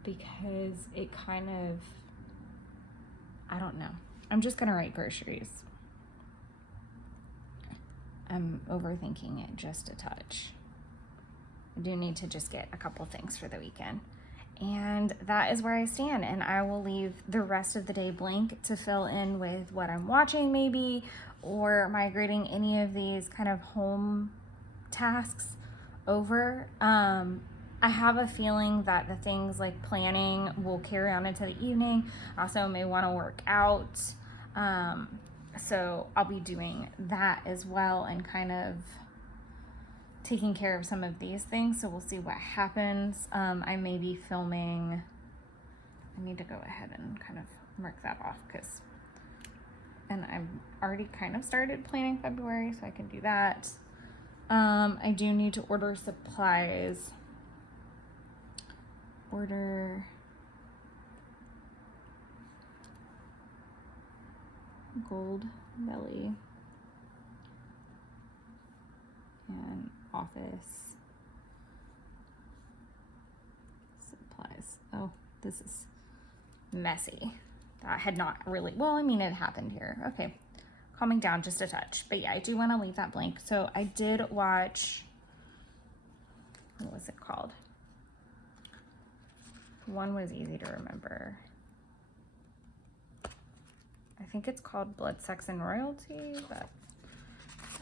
because it kind of, I don't know. I'm just gonna write groceries. I'm overthinking it just a touch. I do need to just get a couple things for the weekend. And that is where I stand. And I will leave the rest of the day blank to fill in with what I'm watching maybe, or migrating any of these kind of home tasks over. I have a feeling that the things like planning will carry on into the evening. I also may want to work out. So I'll be doing that as well and kind of taking care of some of these things. So we'll see what happens. I may be filming. I need to go ahead and kind of mark that off and I've already kind of started planning February, so I can do that. I do need to order supplies. Order gold belly and office supplies. Oh, this is messy. That had not really, well, I mean, it happened here. Okay, calming down just a touch. But yeah, I do want to leave that blank. So I did watch, what was it called? One was easy to remember. I think it's called Blood, Sex, and Royalty, but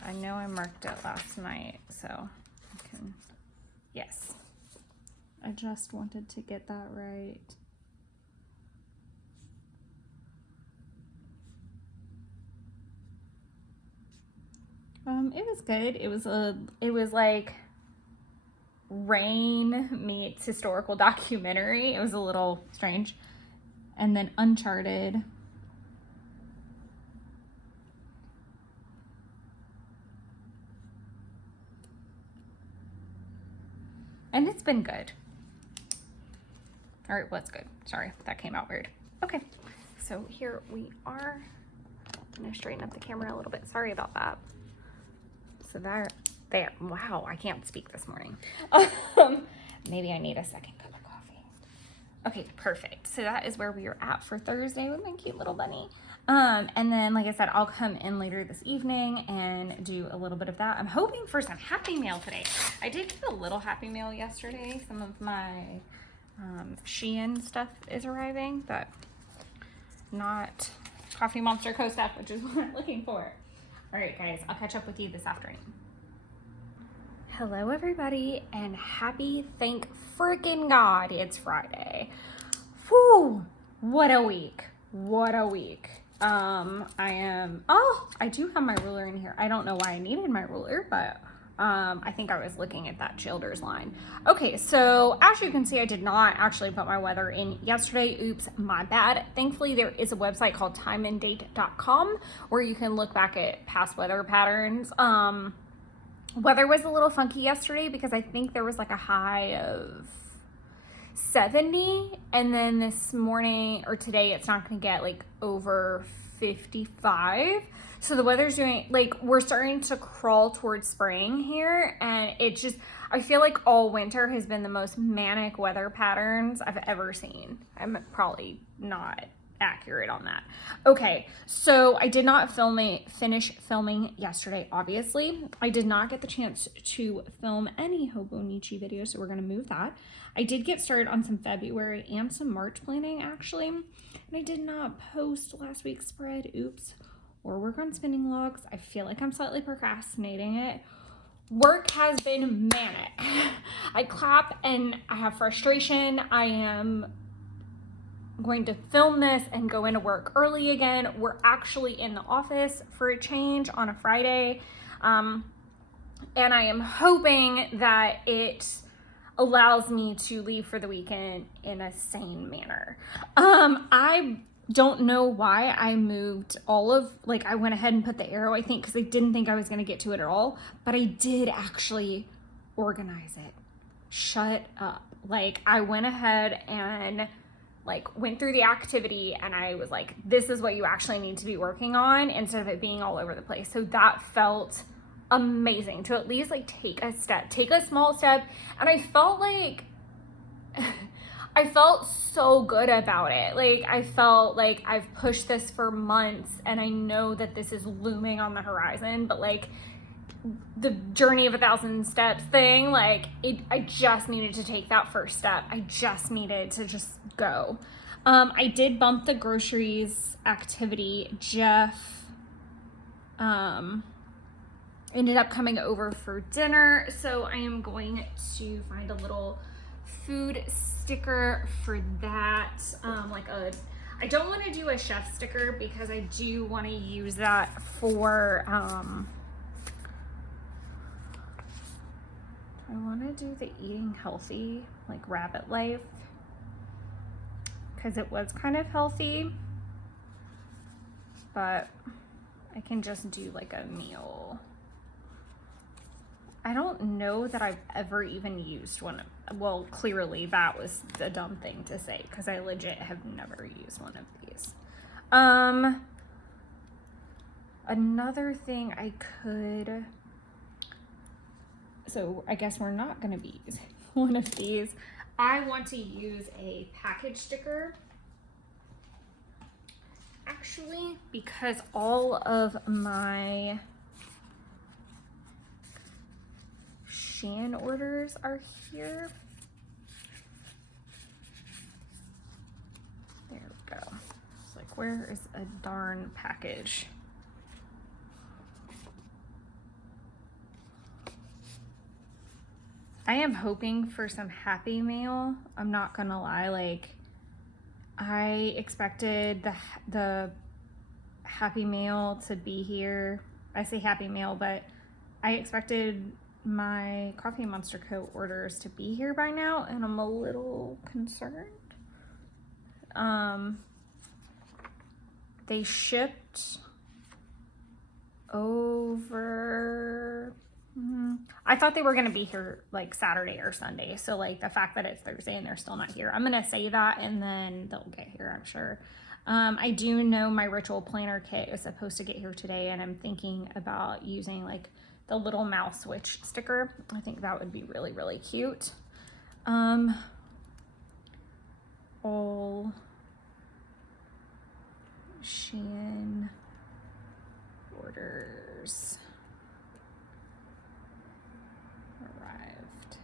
I know I marked it last night, so I can, yes. I just wanted to get that right. It was good. It was like Rain meets historical documentary. It was a little strange. And then Uncharted. And it's been good. Or it was good. Sorry, that came out weird. Okay, so here we are. I'm gonna straighten up the camera a little bit. Sorry about that. So there. Wow, I can't speak this morning. Maybe I need a second cup of coffee. Okay, perfect. So that is where we are at for Thursday with my cute little bunny. And then, like I said, I'll come in later this evening and do a little bit of that. I'm hoping for some Happy Mail today. I did get a little Happy Mail yesterday. Some of my Shein stuff is arriving, but not Coffee Monster Co. stuff, which is what I'm looking for. All right, guys, I'll catch up with you this afternoon. Hello, everybody, and happy thank freaking God it's Friday. Whew, what a week. What a week. I do have my ruler in here. I don't know why I needed my ruler, but I think I was looking at that Childers line. Okay, so as you can see, I did not actually put my weather in yesterday. Oops, my bad. Thankfully, there is a website called timeanddate.com where you can look back at past weather patterns. Weather was a little funky yesterday because I think there was like a high of 70, and then this morning or today it's not going to get like over 55. So the weather's doing, like, we're starting to crawl towards spring here, and it just, I feel like all winter has been the most manic weather patterns I've ever seen. I'm probably not accurate on that. Okay, so I did not finish filming yesterday, obviously. I did not get the chance to film any Hobonichi videos, so we're gonna move that. I did get started on some February and some March planning, actually, and I did not post last week's spread, oops, or work on spinning logs. I feel like I'm slightly procrastinating it. Work has been manic. I clap and I have frustration. I am going to film this and go into work early again. We're actually in the office for a change on a Friday. And I am hoping that it allows me to leave for the weekend in a sane manner. I don't know why I moved I went ahead and put the arrow, I think, because I didn't think I was going to get to it at all, but I did actually organize it. Shut up. Like, I went ahead and went through the activity, and I was like, this is what you actually need to be working on instead of it being all over the place. So that felt amazing to at least take a small step. And I felt like I felt so good about it. Like, I felt like I've pushed this for months, and I know that this is looming on the horizon, but the journey of 1,000 steps thing, I just needed to take that first step. I just needed to just go. I did bump the groceries activity. Jeff ended up coming over for dinner, so I am going to find a little food sticker for that. I don't want to do a chef sticker because I do want to use that for I want to do the eating healthy, rabbit life, because it was kind of healthy, but I can just do a meal. I don't know that I've ever even used one. Well, clearly that was the dumb thing to say, because I legit have never used one of these. Another thing so I guess we're not going to be using one of these. I want to use a package sticker, actually, because all of my Shan orders are here. There we go. It's where is a darn package? I am hoping for some Happy Mail. I'm not gonna lie, I expected the Happy Mail to be here. I say Happy Mail, but I expected my Coffee Monster Co. orders to be here by now, and I'm a little concerned. They shipped over... I thought they were going to be here Saturday or Sunday. So the fact that it's Thursday and they're still not here, I'm going to say that and then they'll get here, I'm sure. I do know my ritual planner kit is supposed to get here today, and I'm thinking about using the little mouse switch sticker. I think that would be really, really cute. All Shan orders arrived.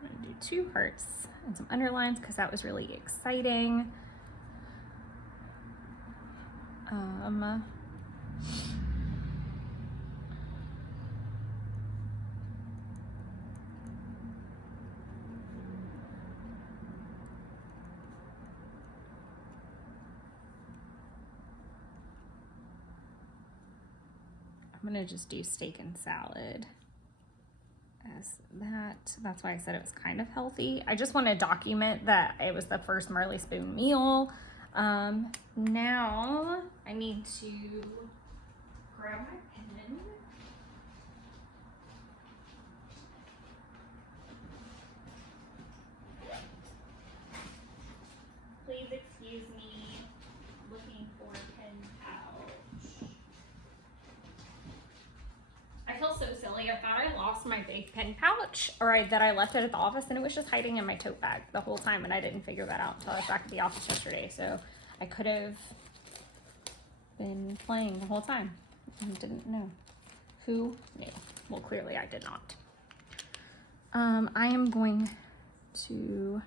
I'm gonna do 2 hearts and some underlines because that was really exciting. I'm gonna just do steak and salad as that. That's why I said it was kind of healthy. I just want to document that it was the first Marley Spoon meal. Now I need to grab my pen. Please excuse excuse me looking for pen pouch. I feel so silly. I thought I lost my big pen pouch, or that I left it at the office, and it was just hiding in my tote bag the whole time, and I didn't figure that out until I was back at the office yesterday. So I could have been playing the whole time and didn't know. Who knew? Well, clearly I did not. I am going to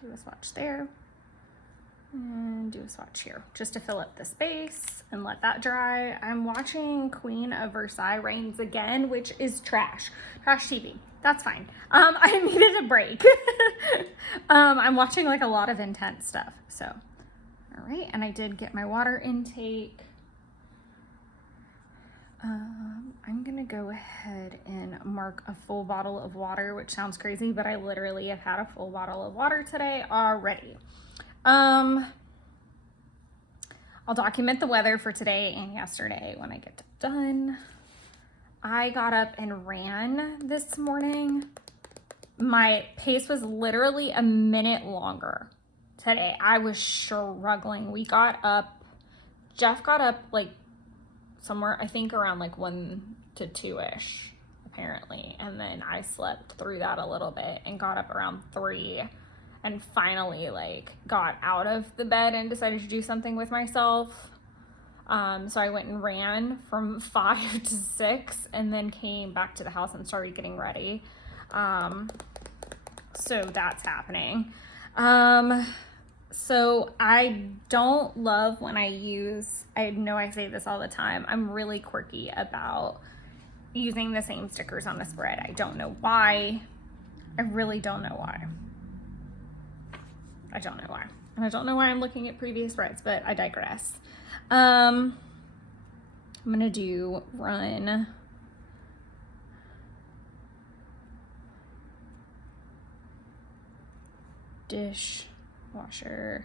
do a swatch there and do a swatch here just to fill up the space and let that dry. I'm watching Queen of Versailles Reigns again, which is trash TV. That's fine. I needed a break. I'm watching like a lot of intense stuff. So, all right. And I did get my water intake. I'm gonna go ahead and mark a full bottle of water, which sounds crazy, but I literally have had a full bottle of water today already. I'll document the weather for today and yesterday when I get done. I got up and ran this morning. My pace was literally a minute longer today. I was struggling. We got up, Jeff got up like somewhere, I think around like 1 to 2-ish apparently. And then I slept through that a little bit and got up around 3 and finally like got out of the bed and decided to do something with myself. So I went and ran from 5 to 6 and then came back to the house and started getting ready. So that's happening. So I don't love when I know I say this all the time, I'm really quirky about using the same stickers on the spread. I don't know why. I really don't know why. I don't know why. And I don't know why I'm looking at previous spreads, but I digress. I'm gonna do run dishwasher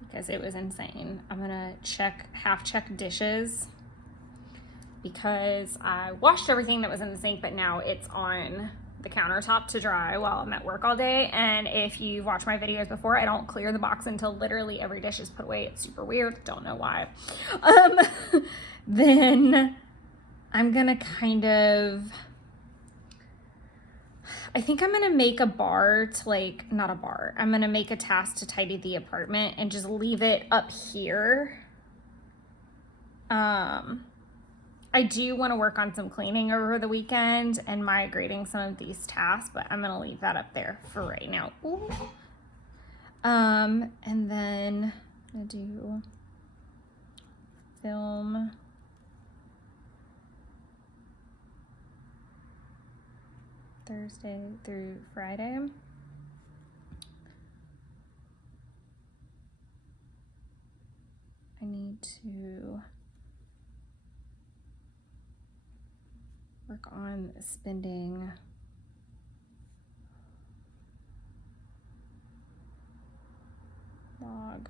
because it was insane. I'm gonna half check dishes because I washed everything that was in the sink, but now it's on the countertop to dry while I'm at work all day. And if you've watched my videos before, I don't clear the box until literally every dish is put away. It's super weird. Don't know why. Then I'm gonna I think I'm gonna make a bar to not a bar. I'm gonna make a task to tidy the apartment and just leave it up here. I do want to work on some cleaning over the weekend and migrating some of these tasks, but I'm going to leave that up there for right now. Ooh. And then I'm going to do film Thursday through Friday. I need to work on spending log.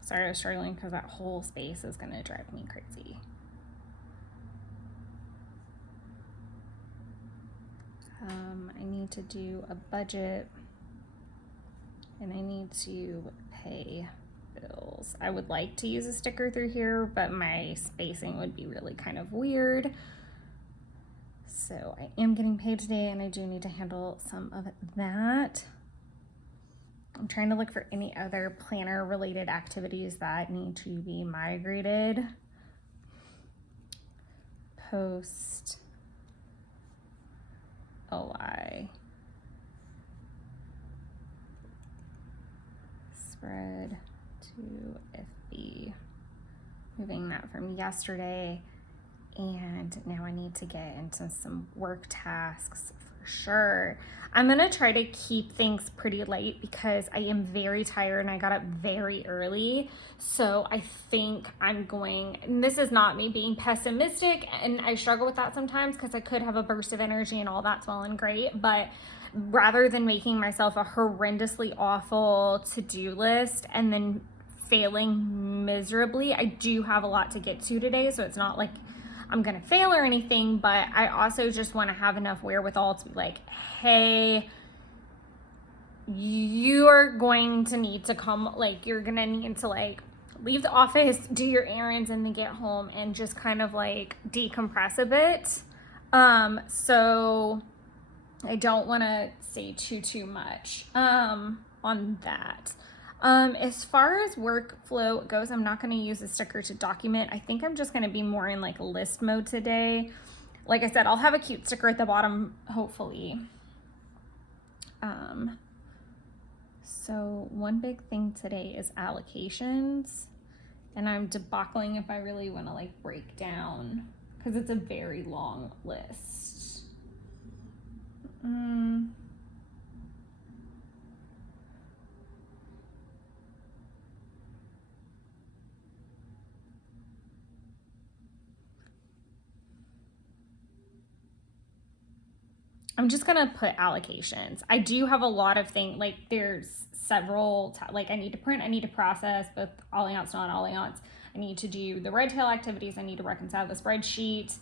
Sorry, I was struggling because that whole space is going to drive me crazy. I need to do a budget and I need to pay bills. I would like to use a sticker through here, but my spacing would be really kind of weird. So I am getting paid today and I do need to handle some of that. I'm trying to look for any other planner related activities that need to be migrated. Post OI. Spread to FB. Moving that from yesterday. And now I need to get into some work tasks for sure. I'm gonna try to keep things pretty late because I am very tired and I got up very early. So I think and this is not me being pessimistic, and I struggle with that sometimes because I could have a burst of energy and all that's well and great, but rather than making myself a horrendously awful to-do list and then failing miserably, I do have a lot to get to today, so it's not like I'm gonna fail or anything, but I also just want to have enough wherewithal to be like, hey, you are going to need to come, like, you're gonna need to like leave the office, do your errands, and then get home and just kind of like decompress a bit. So I don't want to say too much on that. As far as workflow goes, I'm not going to use a sticker to document. I think I'm just going to be more in like list mode today. Like I said, I'll have a cute sticker at the bottom, hopefully. So one big thing today is allocations, and I'm debacling if I really want to like break down because it's a very long list. I'm just gonna put allocations. I do have a lot of things, like there's several, like I need to print, I need to process both alliance, non-alliance. I need to do the red tail activities. I need to reconcile the spreadsheet.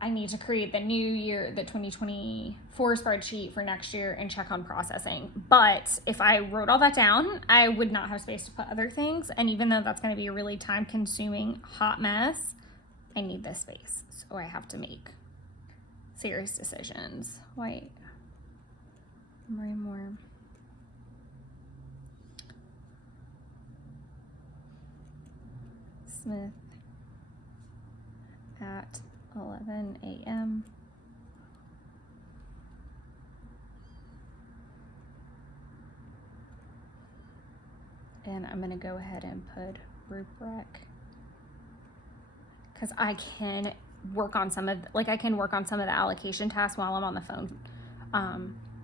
I need to create the new year, the 2024 spreadsheet for next year and check on processing. But if I wrote all that down, I would not have space to put other things. And even though that's gonna be a really time consuming hot mess, I need this space. So I have to make serious decisions. Wait, more. Smith at 11 a.m. And I'm gonna go ahead and put rubric because I can work on some of the allocation tasks while I'm on the phone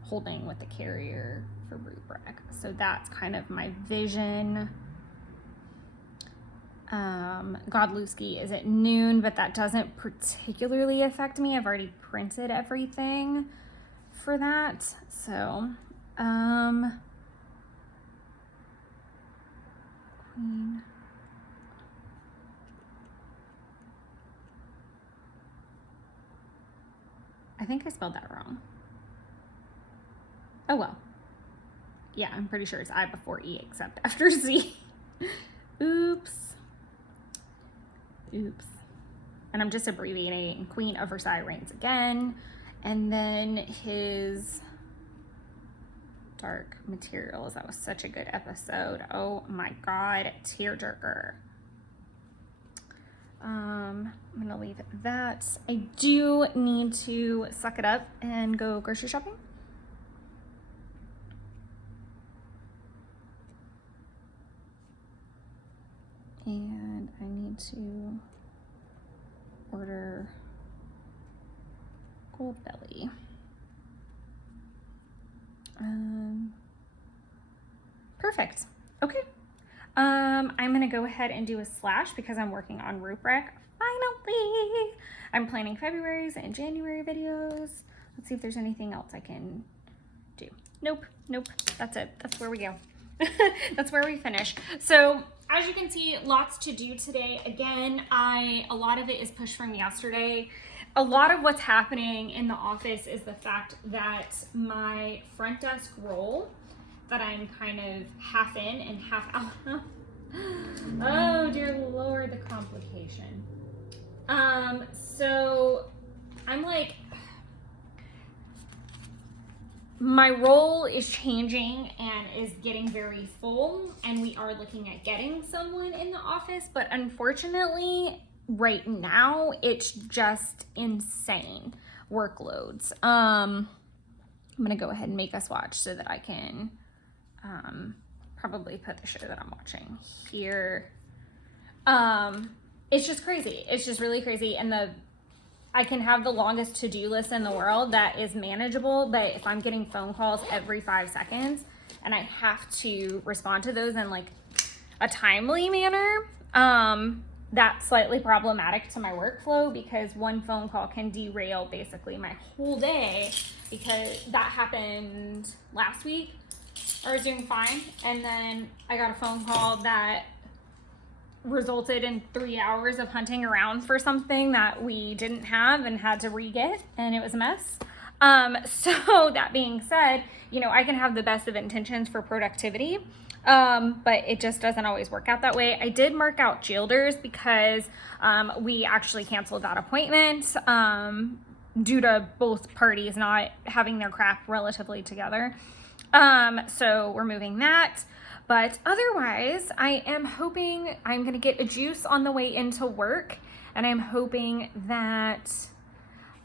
holding with the carrier for rubric. So that's kind of my vision. Godlewski is at noon, but that doesn't particularly affect me. I've already printed everything for that. So, Queen. I think I spelled that wrong. Oh well. Yeah, I'm pretty sure it's I before E except after Z. Oops. And I'm just abbreviating. Queen of Versailles reigns again. And then his Dark Materials. That was such a good episode. Oh my God, tearjerker. I'm gonna leave that. I do need to suck it up and go grocery shopping. And I need to order Goldbelly. Perfect. Okay. I'm gonna go ahead and do a slash because I'm working on rubric. Finally, I'm planning February's and January videos. Let's see if there's anything else I can do. Nope. That's it. That's where we go. That's where we finish. So as you can see, lots to do today. Again, a lot of it is pushed from yesterday. A lot of what's happening in the office is the fact that my front desk role that I'm kind of half in and half out of. Oh dear Lord, the complication. So I'm like, my role is changing and is getting very full, and we are looking at getting someone in the office, but unfortunately right now it's just insane workloads. I'm gonna go ahead and make us watch so that I can probably put the show that I'm watching here. It's just crazy. It's just really crazy. And I can have the longest to-do list in the world that is manageable, but if I'm getting phone calls every 5 seconds and I have to respond to those in like a timely manner, that's slightly problematic to my workflow because one phone call can derail basically my whole day, because that happened last week. I was doing fine, and then I got a phone call that resulted in 3 hours of hunting around for something that we didn't have and had to re-get, and it was a mess. So that being said, you know, I can have the best of intentions for productivity, but it just doesn't always work out that way. I did mark out Childers because we actually canceled that appointment due to both parties not having their crap relatively together. So we're moving that. But otherwise, I am hoping I'm going to get a juice on the way into work, and I'm hoping that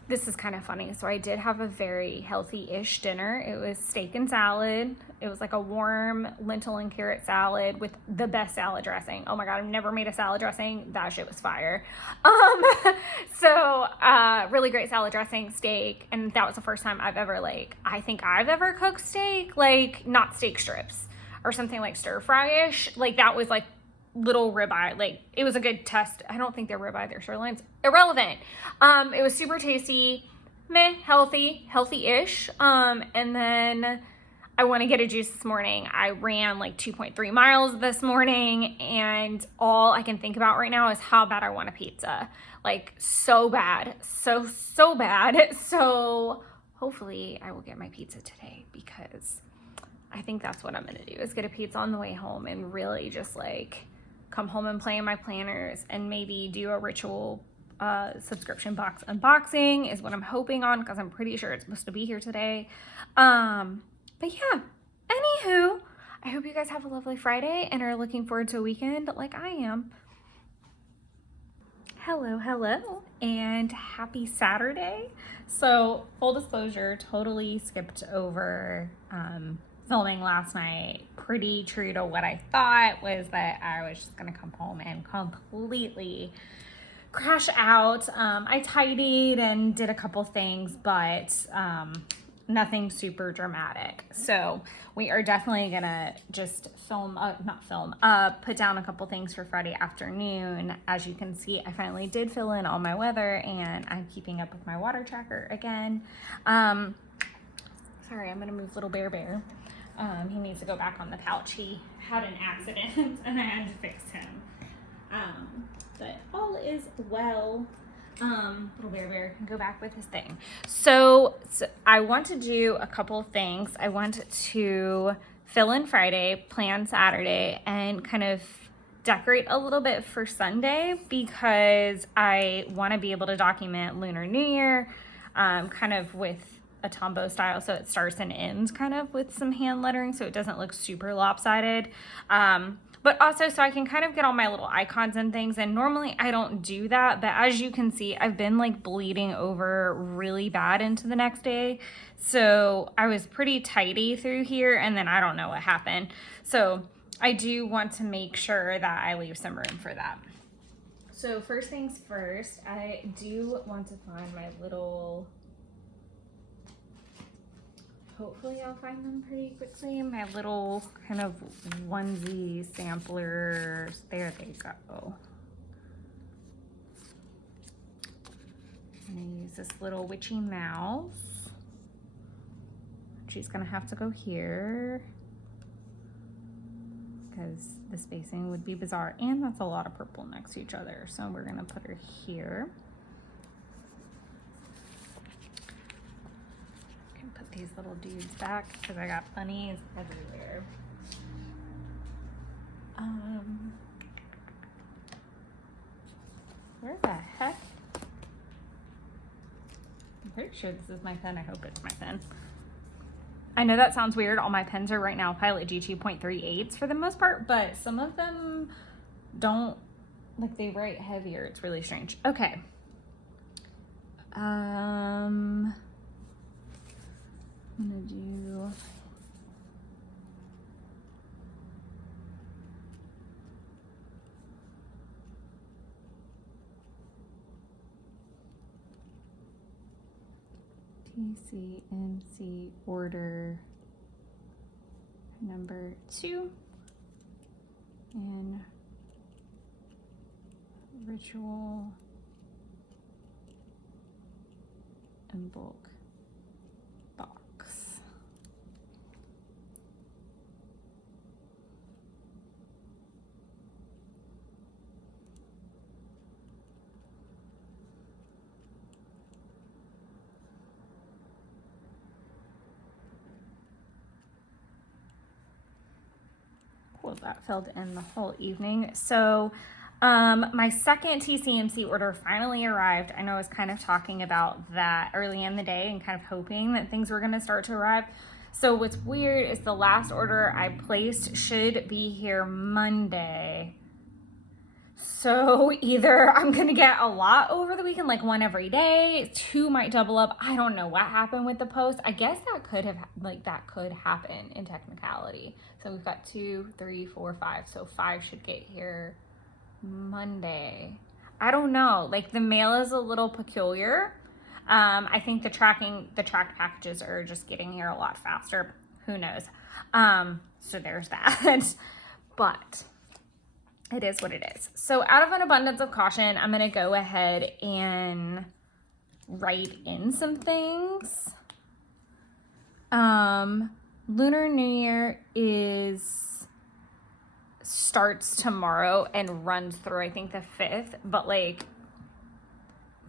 this is kind of funny. So I did have a very healthy-ish dinner. It was steak and salad. It was like a warm lentil and carrot salad with the best salad dressing. Oh my God, I've never made a salad dressing. That shit was fire. Really great salad dressing, steak. And that was the first time I've ever I think I've ever cooked steak, not steak strips or something like stir fry-ish. That was little ribeye. It was a good test. I don't think they're ribeye, they're sirloins. Irrelevant. It was super tasty, healthy-ish. And then I want to get a juice this morning. I ran 2.3 miles this morning, and all I can think about right now is how bad I want a pizza. So bad. So bad. So hopefully I will get my pizza today, because I think that's what I'm going to do, is get a pizza on the way home and really just come home and play in my planners, and maybe do a ritual subscription box unboxing is what I'm hoping on, because I'm pretty sure it's supposed to be here today. But yeah, anywho, I hope you guys have a lovely Friday and are looking forward to a weekend like I am. Hello, and happy Saturday. So full disclosure, totally skipped over filming last night. Pretty true to what I thought, was that I was just gonna come home and completely crash out. I tidied and did a couple things, but nothing super dramatic. So we are definitely gonna just put down a couple things for Friday afternoon. As you can see, I finally did fill in all my weather, and I'm keeping up with my water tracker again. Sorry, I'm gonna move little Bear. He needs to go back on the couch. He had an accident and I had to fix him. But all is well. Little Bear can go back with his thing. So I want to do a couple things. I want to fill in Friday, plan Saturday, and kind of decorate a little bit for Sunday, because I want to be able to document Lunar New Year, kind of with a Tombow style, so it starts and ends kind of with some hand lettering, so it doesn't look super lopsided. But also so I can kind of get all my little icons and things, and normally I don't do that, but as you can see, I've been bleeding over really bad into the next day, so I was pretty tidy through here, and then I don't know what happened. So I do want to make sure that I leave some room for that. So first things first, I do want to find my little... Hopefully I'll find them pretty quickly. My little kind of onesie samplers. There they go. I'm gonna use this little witchy mouse. She's gonna have to go here, because the spacing would be bizarre, and that's a lot of purple next to each other. So we're gonna put her here. Put these little dudes back, because I got bunnies everywhere. Where the heck? I'm pretty sure this is my pen. I hope it's my pen. I know that sounds weird. All my pens are right now Pilot G2.38s for the most part, but some of them don't, they write heavier. It's really strange. Okay. I'm gonna do TCMC order number 2 and ritual and bulk box. that filled in the whole evening. So my second TCMC order finally arrived. I know I was kind of talking about that early in the day and kind of hoping that things were going to start to arrive. So what's weird is the last order I placed should be here Monday. So either I'm going to get a lot over the weekend, like one every day, 2 might double up. I don't know what happened with the post. I guess that could have, that could happen in technicality. So we've got 2, 3, 4, 5. So 5 should get here Monday. I don't know. Like the mail is a little peculiar. I think the tracked packages are just getting here a lot faster. Who knows? So there's that. But it is what it is. So out of an abundance of caution, I'm going to go ahead and write in some things. Lunar New Year starts tomorrow and runs through, I think, the 5th, but like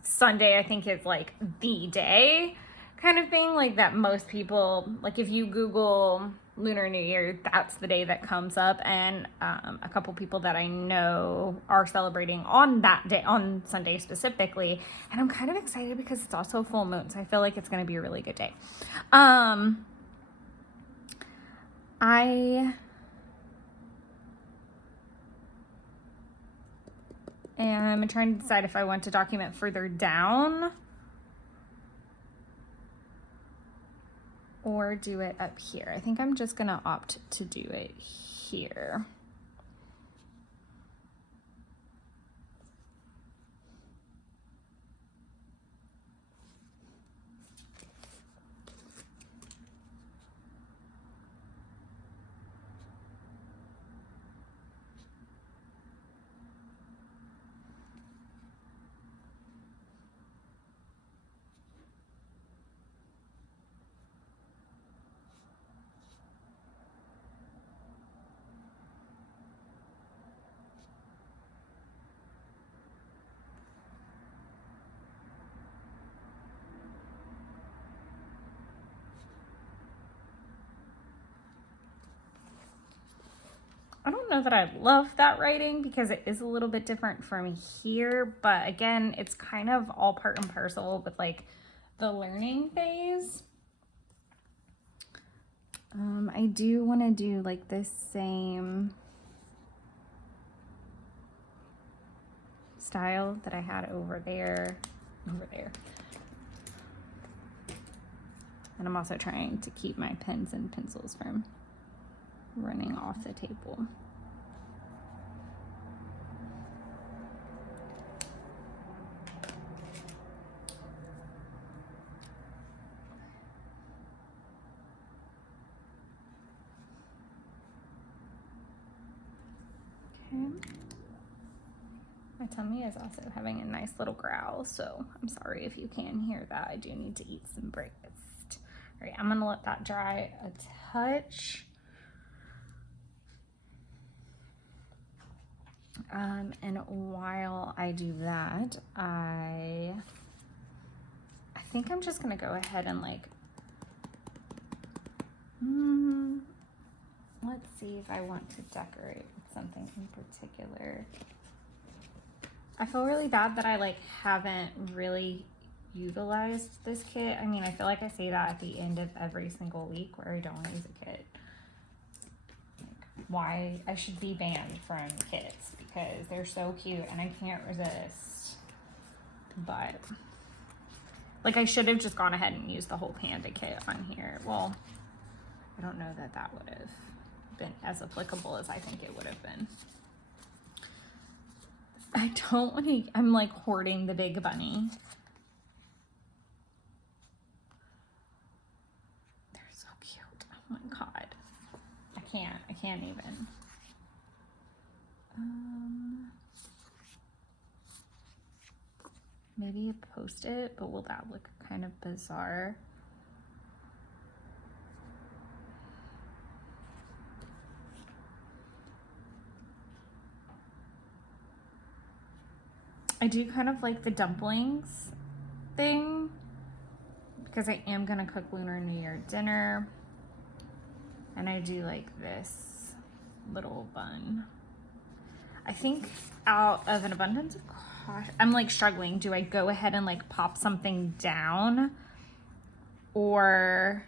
Sunday, I think, is like the day kind of thing, like that most people, like if you Google Lunar New Year, that's the day that comes up. And a couple people that I know are celebrating on that day, on Sunday specifically. And I'm kind of excited because it's also full moon, so I feel like it's going to be a really good day. I am trying to decide if I want to document further down or do it up here. I think I'm just gonna opt to do it here. I don't know that I love that writing because it is a little bit different from here, but again, it's kind of all part and parcel with like the learning phase. I do want to do like this same style that I had over there. And I'm also trying to keep my pens and pencils from running off the table. Okay. My tummy is also having a nice little growl, so I'm sorry if you can hear that. I do need to eat some breakfast. All right, I'm gonna let that dry a touch. And while I do that, I think I'm just gonna go ahead and like, let's see if I want to decorate with something in particular. I feel really bad that I like haven't really utilized this kit. I mean, I feel like I say that at the end of every single week where I don't use a kit. Like, why I should be banned from kits because they're so cute and I can't resist. But like I should have just gone ahead and used the whole panda kit on here. Well, I don't know that that would have been as applicable as I think it would have been. I don't want to, I'm like hoarding the big bunny. They're so cute. Oh my God. I can't even. Maybe a Post-it, but will that look kind of bizarre? I do kind of like the dumplings thing because I am gonna cook Lunar New Year dinner, and I do like this little bun. I think out of an abundance of caution, I'm like struggling. Do I go ahead and like pop something down or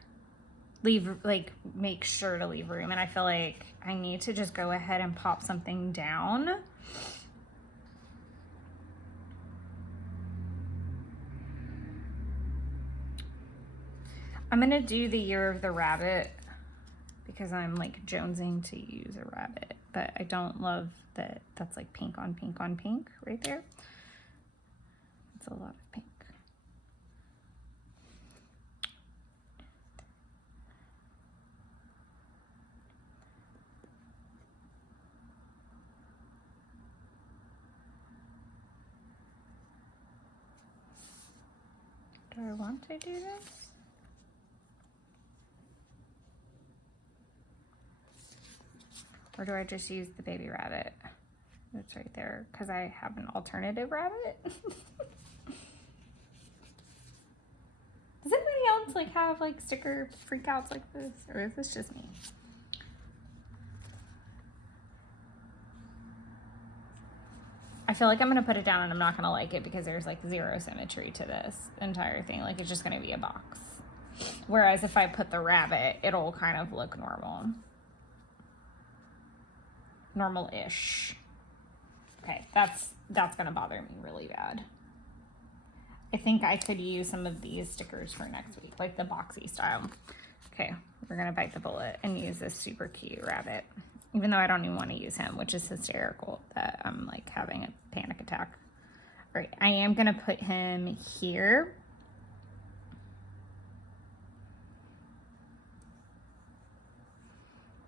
leave, like make sure to leave room? And I feel like I need to just go ahead and pop something down. I'm gonna do the Year of the Rabbit because I'm like jonesing to use a rabbit, but I don't love that that's like pink on pink on pink right there. It's a lot of pink. Do I want to do this? Or do I just use the baby rabbit that's right there? Because I have an alternative rabbit. Does anybody else like have like sticker freakouts like this? Or is this just me? I feel like I'm gonna put it down and I'm not gonna like it because there's like zero symmetry to this entire thing. Like it's just gonna be a box. Whereas if I put the rabbit, it'll kind of look normal. Normal-ish. Okay, that's gonna bother me really bad. I think I could use some of these stickers for next week, like the boxy style. Okay, we're gonna bite the bullet and use this super cute rabbit. Even though I don't even want to use him, which is hysterical that I'm like having a panic attack. All right, I am gonna put him here.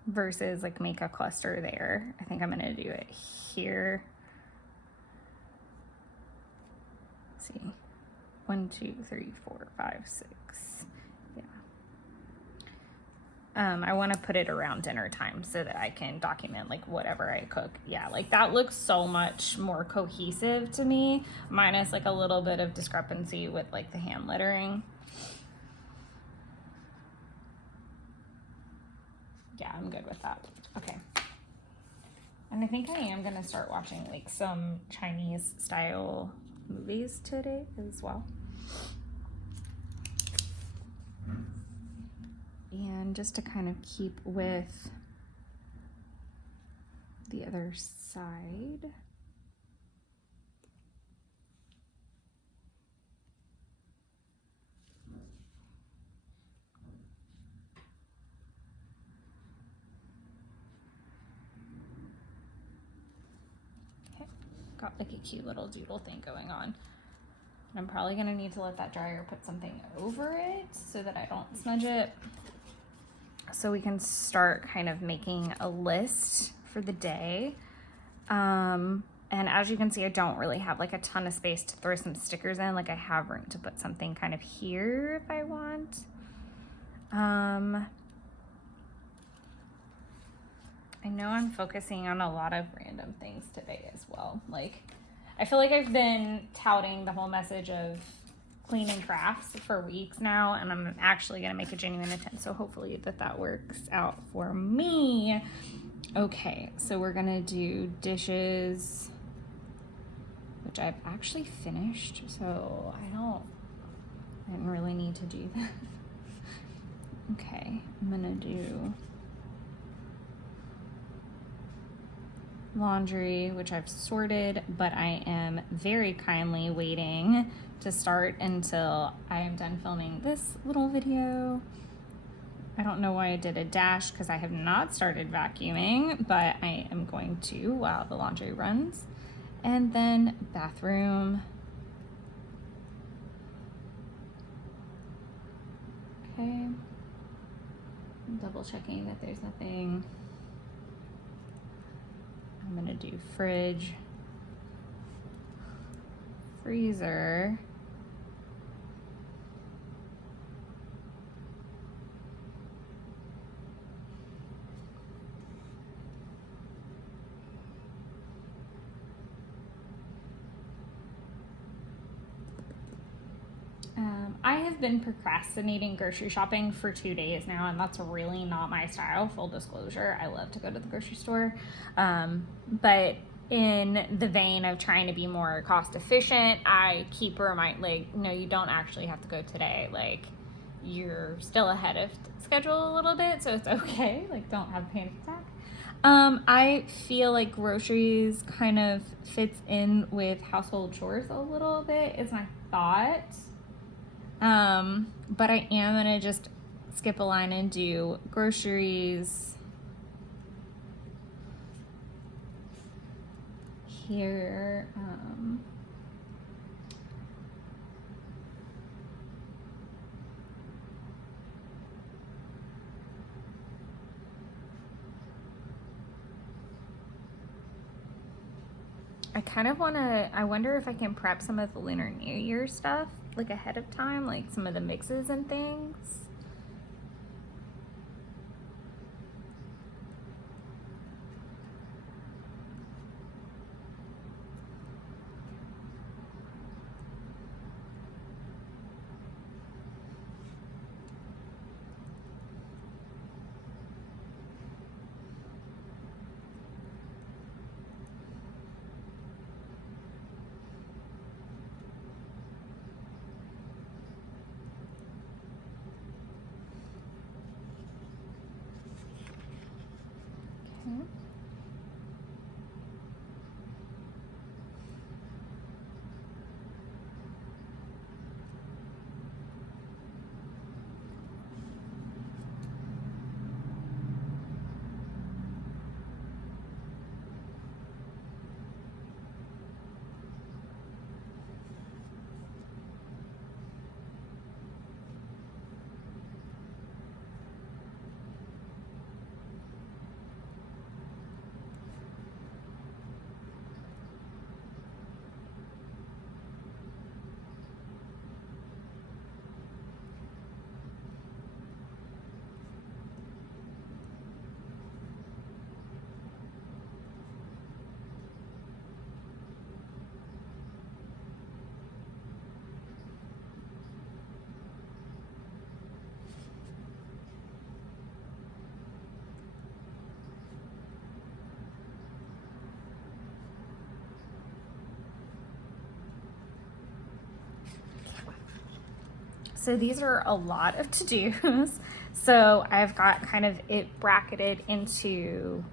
Versus like make a cluster there. I think I'm gonna do it here. Let's see, 1, 2, 3, 4, 5, 6. Yeah. I want to put it around dinner time so that I can document like whatever I cook. Yeah, like that looks so much more cohesive to me, minus like a little bit of discrepancy with like the hand lettering. Yeah, I'm good with that. Okay. And I think I am gonna start watching like some Chinese style movies today as well. And just to kind of keep with the other side. Got like a cute little doodle thing going on. And I'm probably gonna need to let that dry or put something over it so that I don't smudge it. So we can start kind of making a list for the day. And as you can see, I don't really have like a ton of space to throw some stickers in. Like I have room to put something kind of here if I want. I know I'm focusing on a lot of random things today as well. Like, I feel like I've been touting the whole message of clean and crafts for weeks now, and I'm actually gonna make a genuine attempt. So hopefully that works out for me. Okay, so we're gonna do dishes, which I've actually finished, so I didn't really need to do that. Okay, I'm gonna do laundry, which I've sorted, but I am very kindly waiting to start until I am done filming this little video. I don't know why I did a dash because I have not started vacuuming, but I am going to while the laundry runs. And then bathroom. Okay. I'm double checking that there's nothing. I'm gonna do fridge, freezer, I have been procrastinating grocery shopping for 2 days now, and that's really not my style, full disclosure. I love to go to the grocery store. But in the vein of trying to be more cost efficient, I keep like, no, you don't actually have to go today. Like, you're still ahead of schedule a little bit, so it's okay. Like, don't have a panic attack. I feel like groceries kind of fits in with household chores a little bit, is my thought. But I am gonna just skip a line and do groceries here. I kind of want to, I wonder if I can prep some of the Lunar New Year stuff, like ahead of time, like some of the mixes and things. Okay. So these are a lot of to-dos. So I've got kind of it bracketed into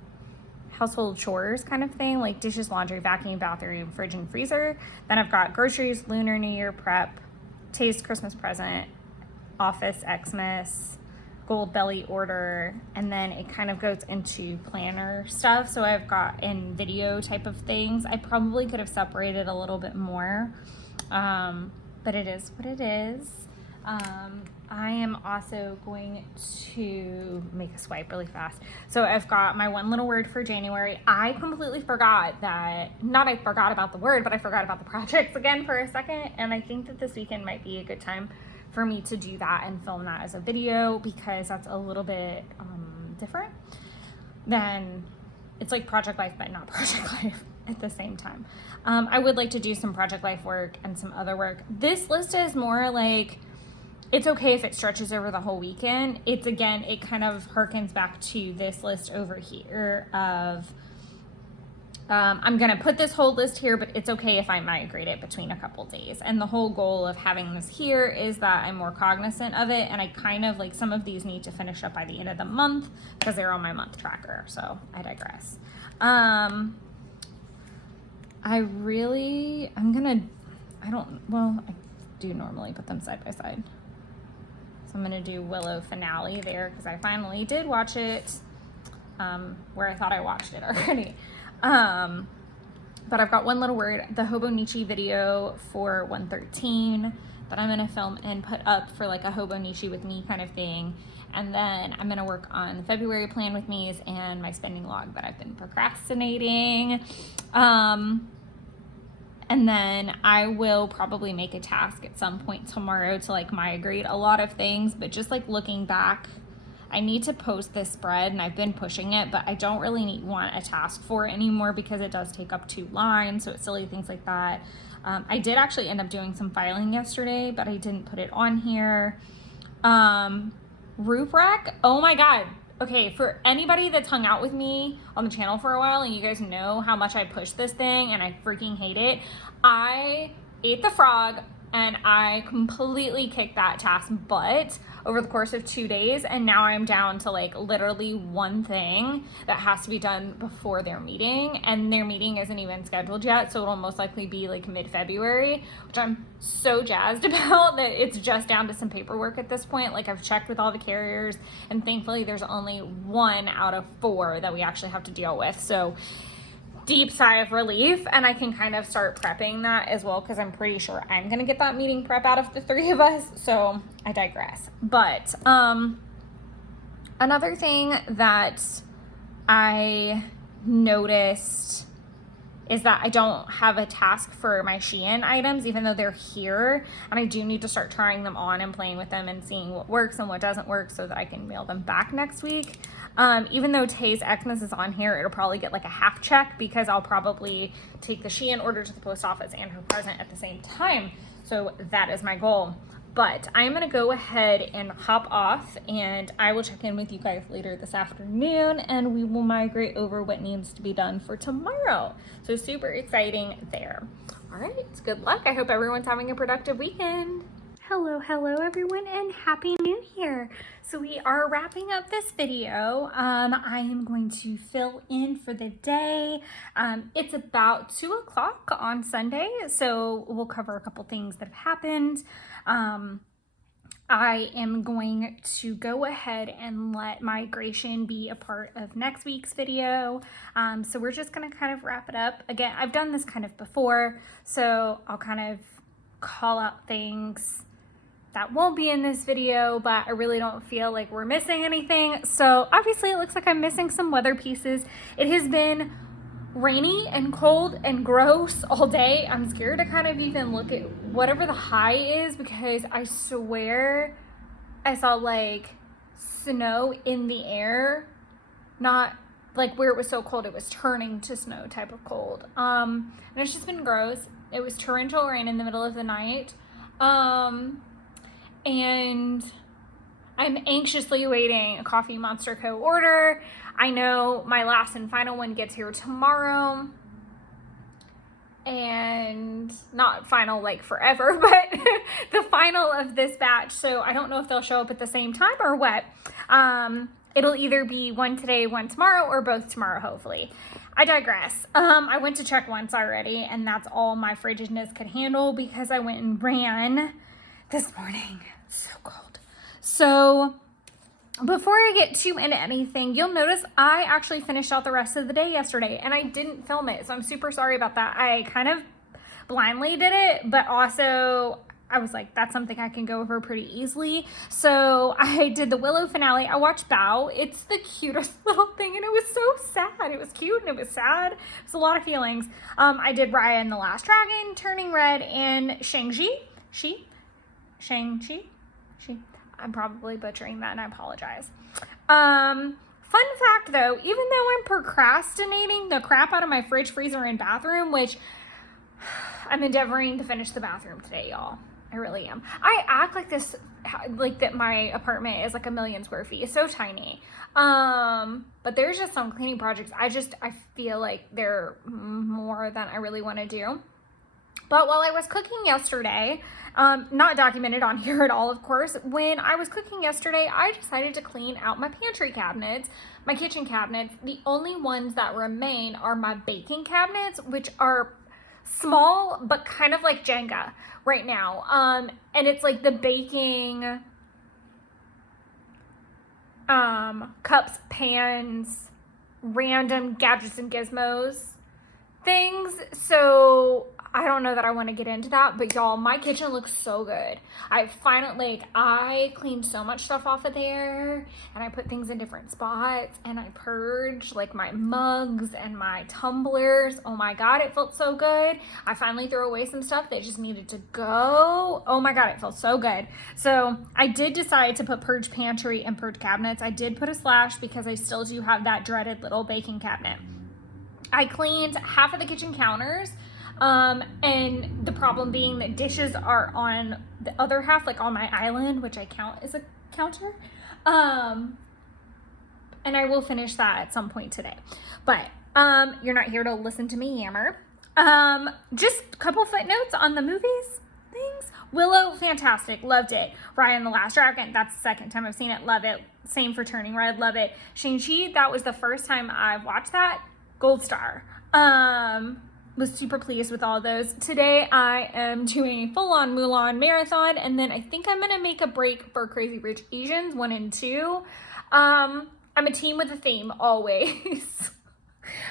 household chores kind of thing, like dishes, laundry, vacuum, bathroom, fridge, and freezer. Then I've got groceries, Lunar New Year prep, taste, Christmas present, office, Xmas, gold belly order, and then it kind of goes into planner stuff. So I've got in video type of things. I probably could have separated a little bit more, but it is what it is. I am also going to make a swipe really fast. So I've got my one little word for January. I completely forgot that, not I forgot about the word, but I forgot about the projects again for a second. And I think that this weekend might be a good time for me to do that and film that as a video, because that's a little bit different than, it's like project life, but not project life at the same time. I would like to do some project life work and some other work. This list is more like, it's okay if it stretches over the whole weekend. It's, again, it kind of harkens back to this list over here of, I'm gonna put this whole list here, but it's okay if I migrate it between a couple days. And the whole goal of having this here is that I'm more cognizant of it, and I kind of, like, some of these need to finish up by the end of the month because they're on my month tracker, so I digress. I do normally put them side by side. So I'm gonna do Willow finale there because I finally did watch it, where I thought I watched it already. But I've got one little word, the Hobonichi video for 113 that I'm gonna film and put up for like a Hobonichi with me kind of thing. And then I'm gonna work on the February plan with me's and my spending log that I've been procrastinating. And then I will probably make a task at some point tomorrow to like migrate a lot of things, but just like looking back, I need to post this spread and I've been pushing it, but I don't really want a task for it anymore because it does take up 2 lines, so it's silly things like that. I did actually end up doing some filing yesterday, but I didn't put it on here. Roof rack, oh my God. Okay, for anybody that's hung out with me on the channel for a while and you guys know how much I push this thing and I freaking hate it, I ate the frog and I completely kicked that task butt over the course of 2 days, and now I'm down to like literally one thing that has to be done before their meeting, and their meeting isn't even scheduled yet, so it'll most likely be like mid-February, which I'm so jazzed about that it's just down to some paperwork at this point. Like, I've checked with all the carriers and thankfully there's only 1 out of 4 that we actually have to deal with, so deep sigh of relief, and I can kind of start prepping that as well, because I'm pretty sure I'm gonna get that meeting prep out of the 3 of us. So I digress. But another thing that I noticed is that I don't have a task for my Shein items, even though they're here, and I do need to start trying them on and playing with them and seeing what works and what doesn't work so that I can mail them back next week. Even though Tay's Xmas is on here, it'll probably get like a half check because I'll probably take the Shein order to the post office and her present at the same time. So that is my goal. But I'm gonna go ahead and hop off, and I will check in with you guys later this afternoon, and we will migrate over what needs to be done for tomorrow. So super exciting there. All right, good luck. I hope everyone's having a productive weekend. Hello everyone, and Happy New Year. So we are wrapping up this video. I am going to fill in for the day. It's about 2 o'clock on Sunday, so we'll cover a couple things that have happened. I am going to go ahead and let migration be a part of next week's video. So we're just gonna kind of wrap it up. Again, I've done this kind of before, so I'll kind of call out things that won't be in this video, but I really don't feel like we're missing anything. So obviously it looks like I'm missing some weather pieces. It has been rainy and cold and gross all day. I'm scared to kind of even look at whatever the high is, because I swear I saw like snow in the air, not like where it was so cold it was turning to snow type of cold. And it's just been gross. It was torrential rain in the middle of the night. And I'm anxiously awaiting a Coffee Monster Co. order. I know my last and final one gets here tomorrow. And not final like forever, but the final of this batch. So I don't know if they'll show up at the same time or what. It'll either be one today, one tomorrow, or both tomorrow, hopefully. I digress. I went to check once already, and that's all my frigidness could handle because I went and ran this morning. So cold. So before I get too into anything, you'll notice I actually finished out the rest of the day yesterday and I didn't film it. So I'm super sorry about that. I kind of blindly did it, but also I was like, that's something I can go over pretty easily. So I did the Willow finale. I watched Bao. It's the cutest little thing, and it was so sad. It was cute and it was sad. It was a lot of feelings. I did Raya and the Last Dragon, Turning Red, and Shang-Chi. I'm probably butchering that and I apologize. Fun fact though, even though I'm procrastinating the crap out of my fridge, freezer, and bathroom, which I'm endeavoring to finish the bathroom today, y'all. I really am. I act like this, like that my apartment is like 1 million square feet. It's so tiny. But there's just some cleaning projects. I feel like they're more than I really want to do. But while I was cooking yesterday, not documented on here at all, of course, when I was cooking yesterday, I decided to clean out my pantry cabinets, my kitchen cabinets. The only ones that remain are my baking cabinets, which are small, but kind of like Jenga right now. And it's like the baking cups, pans, random gadgets and gizmos things. So I don't know that I want to get into that, but y'all, my kitchen looks so good. I cleaned so much stuff off of there, and I put things in different spots, and I purged like my mugs and my tumblers. Oh my God, it felt so good. I finally threw away some stuff that just needed to go. Oh my God, it felt so good. So I did decide to put purge pantry and purge cabinets. I did put a slash because I still do have that dreaded little baking cabinet. I cleaned half of the kitchen counters. And the problem being that dishes are on the other half, like on my island, which I count as a counter. And I will finish that at some point today. But you're not here to listen to me yammer. Just a couple footnotes on the movies things. Willow, fantastic, loved it. Raya and the Last Dragon, that's the second time I've seen it, love it. Same for Turning Red, love it. Shang-Chi, that was the first time I've watched that, gold star. Was super pleased with all those. Today I am doing a full-on Mulan marathon, and then I think I'm gonna make a break for Crazy Rich Asians 1 and 2. I'm a team with a theme always.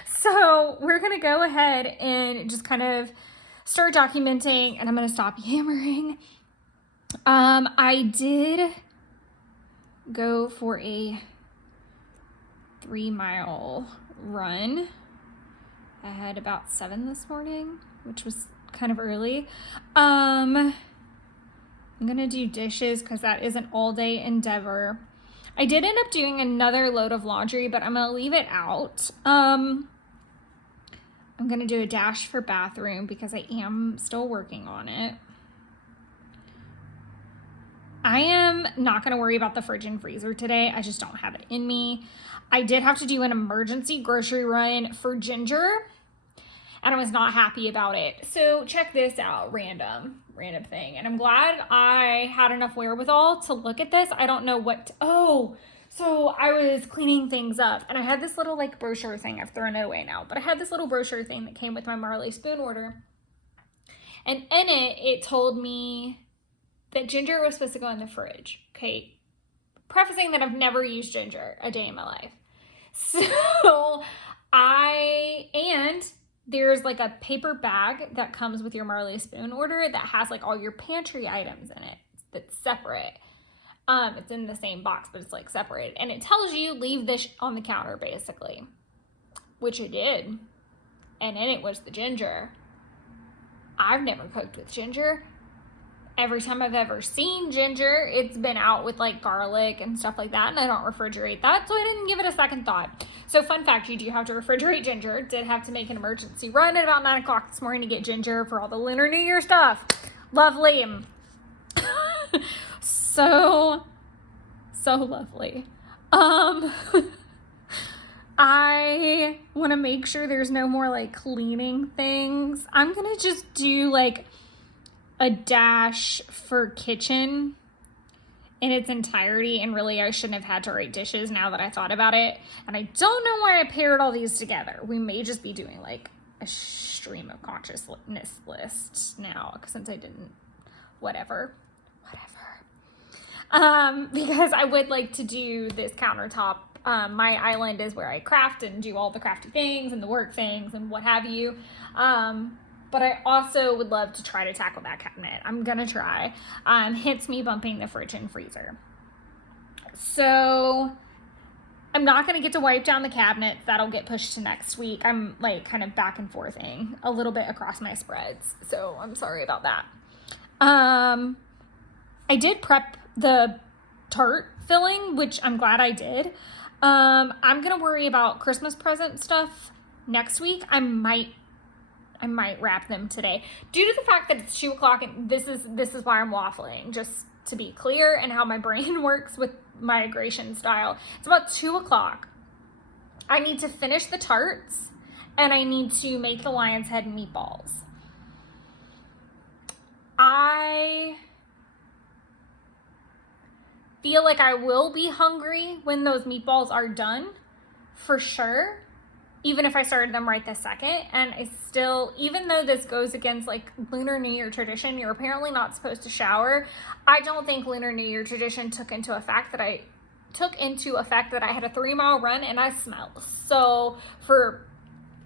So we're gonna go ahead and just kind of start documenting, and I'm gonna stop yammering. I did go for a 3-mile run. I had about 7 this morning, which was kind of early. I'm gonna do dishes because that is an all-day endeavor. I did end up doing another load of laundry, but I'm gonna leave it out. I'm gonna do a dash for bathroom because I am still working on it. I am not gonna worry about the fridge and freezer today. I just don't have it in me. I did have to do an emergency grocery run for Ginger, and I was not happy about it. So check this out, random thing. And I'm glad I had enough wherewithal to look at this. I don't know what, so I was cleaning things up, and I had this little like brochure thing. I've thrown it away now, but I had this little brochure thing that came with my Marley spoon order. And in it told me that Ginger was supposed to go in the fridge. Okay, prefacing that I've never used Ginger a day in my life. So and there's like a paper bag that comes with your Marley spoon order that has like all your pantry items in it that's separate. It's in the same box, but it's like separated. And it tells you leave this on the counter basically, which it did. And in it was the ginger. I've never cooked with ginger. Every time I've ever seen ginger, it's been out with like garlic and stuff like that, and I don't refrigerate that, so I didn't give it a second thought. So fun fact, you do have to refrigerate ginger. Did have to make an emergency run at about 9 o'clock this morning to get ginger for all the Lunar New Year stuff. Lovely. So lovely. I want to make sure there's no more like cleaning things. I'm gonna just do like a dash for kitchen in its entirety, and really I shouldn't have had to write dishes now that I thought about it, and I don't know why I paired all these together. We may just be doing like a stream of consciousness list now since I didn't whatever because I would like to do this countertop. My island is where I craft and do all the crafty things and the work things and what have you. But I also would love to try to tackle that cabinet. I'm gonna try. Hence me bumping the fridge and freezer. So I'm not gonna get to wipe down the cabinets. That'll get pushed to next week. I'm like kind of back and forthing a little bit across my spreads. So I'm sorry about that. I did prep the tart filling, which I'm glad I did. I'm gonna worry about Christmas present stuff next week. I might wrap them today due to the fact that it's 2 o'clock, and this is why I'm waffling, just to be clear and how my brain works with migration style. It's about 2 o'clock. I need to finish the tarts, and I need to make the lion's head meatballs. I feel like I will be hungry when those meatballs are done, for sure, even if I started them right this second. And I still, even though this goes against like Lunar New Year tradition, you're apparently not supposed to shower. I don't think Lunar New Year tradition took into effect that I had a 3-mile run and I smelled. So for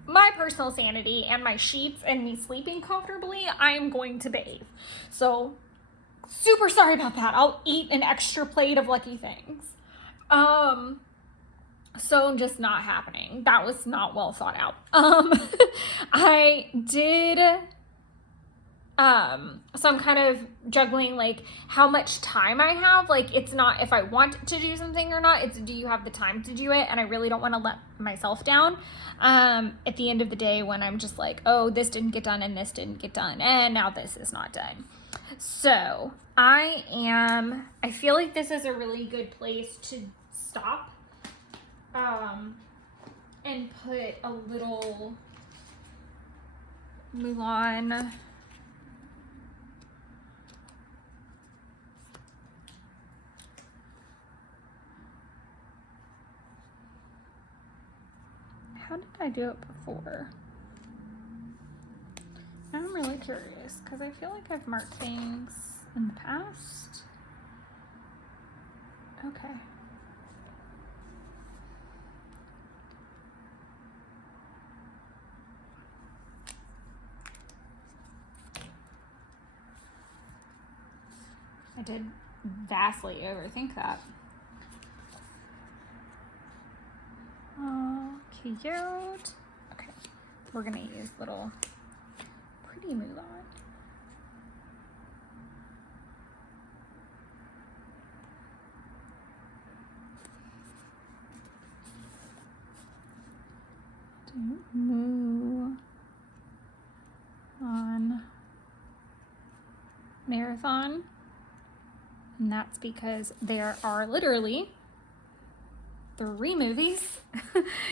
my personal sanity and my sheets and me sleeping comfortably, I am going to bathe. So super sorry about that. I'll eat an extra plate of Lucky Things. So just not happening. That was not well thought out. I did So I'm kind of juggling like how much time I have. Like, it's not if I want to do something or not, it's do you have the time to do it? And I really don't want to let myself down at the end of the day when I'm just like, oh, this didn't get done and this didn't get done and now this is not done. So I feel like this is a really good place to stop and put a little Mulan how did I do it before? I'm really curious because I feel like I've marked things in the past. Okay. I did vastly overthink that. Oh, cute. Okay, we're gonna use little pretty Mulan. Mulan marathon, and that's because there are literally 3 movies.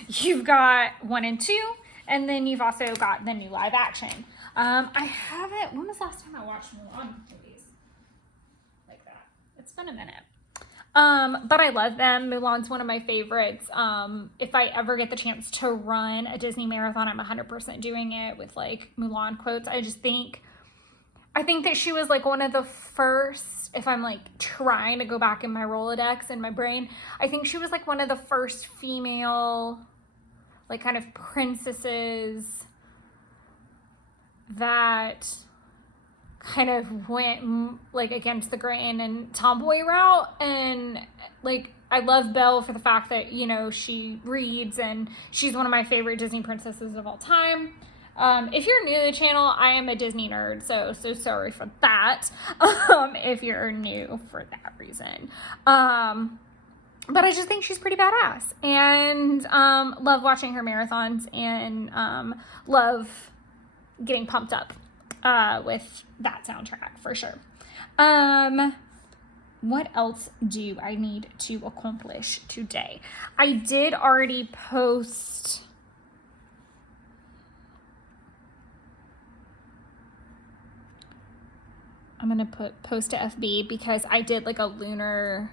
You've got 1 and 2, and then you've also got the new live action. I haven't, when was the last time I watched Mulan movies like that? It's been a minute. But I love them. Mulan's one of my favorites. If I ever get the chance to run a Disney marathon, I'm 100% doing it with like Mulan quotes. I think that she was like one of the first, if I'm like trying to go back in my Rolodex in my brain, I think she was like one of the first female, like kind of princesses that kind of went like against the grain and tomboy route. And like, I love Belle for the fact that, you know, she reads and she's one of my favorite Disney princesses of all time. If you're new to the channel, I am a Disney nerd, so sorry for that, if you're new for that reason. But I just think she's pretty badass, and love watching her marathons, and love getting pumped up with that soundtrack for sure. What else do I need to accomplish today? I did already post... I'm going to post to FB because I did like a lunar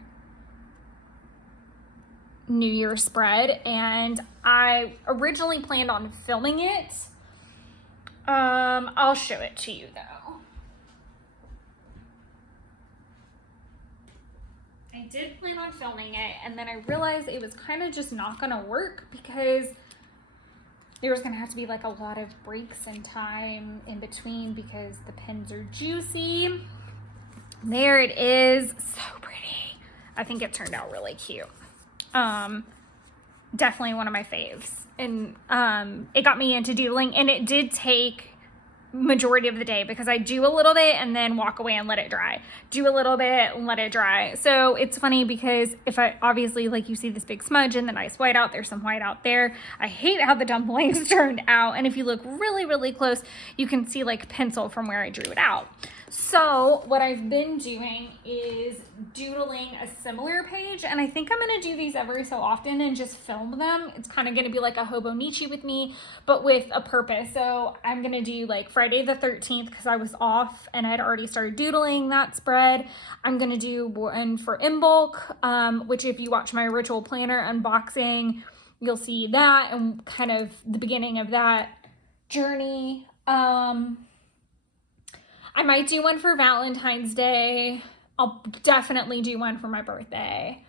New Year spread, and I originally planned on filming it. I'll show it to you though. I did plan on filming it, and then I realized it was kind of just not going to work because there was going to have to be like a lot of breaks in time in between because the pins are juicy. There it is. So pretty. I think it turned out really cute. Definitely one of my faves. And it got me into doodling, and it did take majority of the day because I do a little bit and then walk away and let it dry. Do a little bit and let it dry. So it's funny because if I obviously, like, you see this big smudge and the nice white out, there's some white out there. I hate how the dumplings turned out. And if you look really, really close, you can see like pencil from where I drew it out. So what I've been doing is doodling a similar page, and I think I'm going to do these every so often and just film them. It's kind of going to be like a Hobonichi with me, but with a purpose. So I'm going to do like Friday the 13th because I was off and I'd already started doodling that spread. I'm going to do one for in bulk, which if you watch my ritual planner unboxing, you'll see that and kind of the beginning of that journey. I might do one for Valentine's Day. I'll definitely do one for my birthday.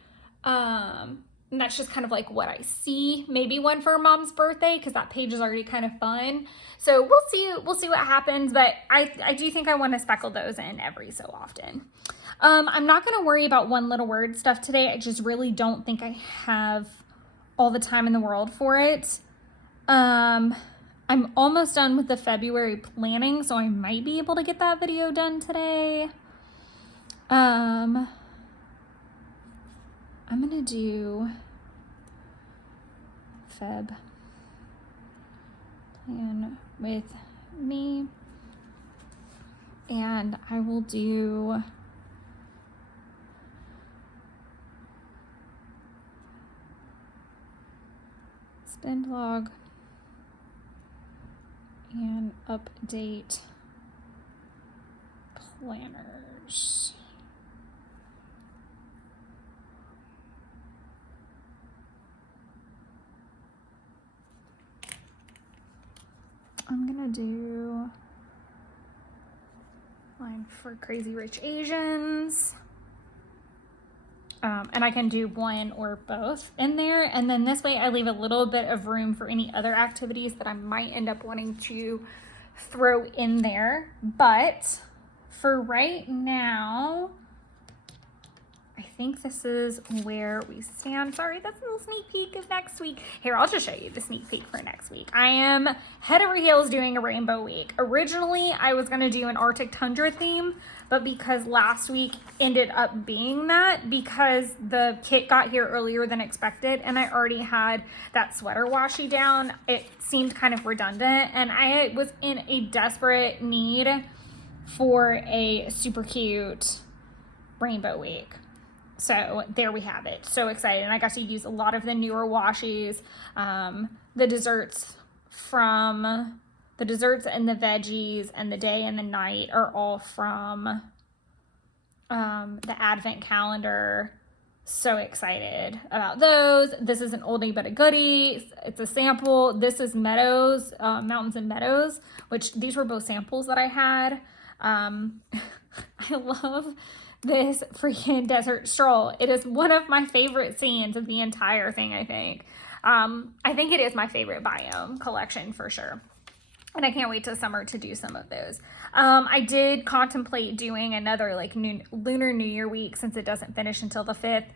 And that's just kind of like what I see. Maybe one for Mom's birthday because that page is already kind of fun. So we'll see what happens. But I do think I want to speckle those in every so often. I'm not going to worry about one little word stuff today. I just really don't think I have all the time in the world for it. I'm almost done with the February planning, so I might be able to get that video done today. I'm gonna do Feb plan with me, and I will do spend log and update planners. I'm gonna do line for Crazy Rich Asians. And I can do one or both in there. And then this way I leave a little bit of room for any other activities that I might end up wanting to throw in there. But for right now, I think this is where we stand. Sorry, that's a little sneak peek of next week. Here, I'll just show you the sneak peek for next week. I am head over heels doing a rainbow week. Originally, I was gonna do an Arctic Tundra theme, but because last week ended up being that, because the kit got here earlier than expected and I already had that sweater washi down, it seemed kind of redundant, and I was in a desperate need for a super cute rainbow week. So there we have it. So excited. And I got to use a lot of the newer washies. The desserts and the veggies and the day and the night are all from the advent calendar. So excited about those. This is an oldie but a goodie. It's a sample. This is Meadows, Mountains and Meadows, which these were both samples that I had. I love this freaking desert stroll. It is one of my favorite scenes of the entire thing, I think. I think it is my favorite biome collection for sure. And I can't wait till summer to do some of those. I did contemplate doing another like Lunar New Year week since it doesn't finish until the 5th.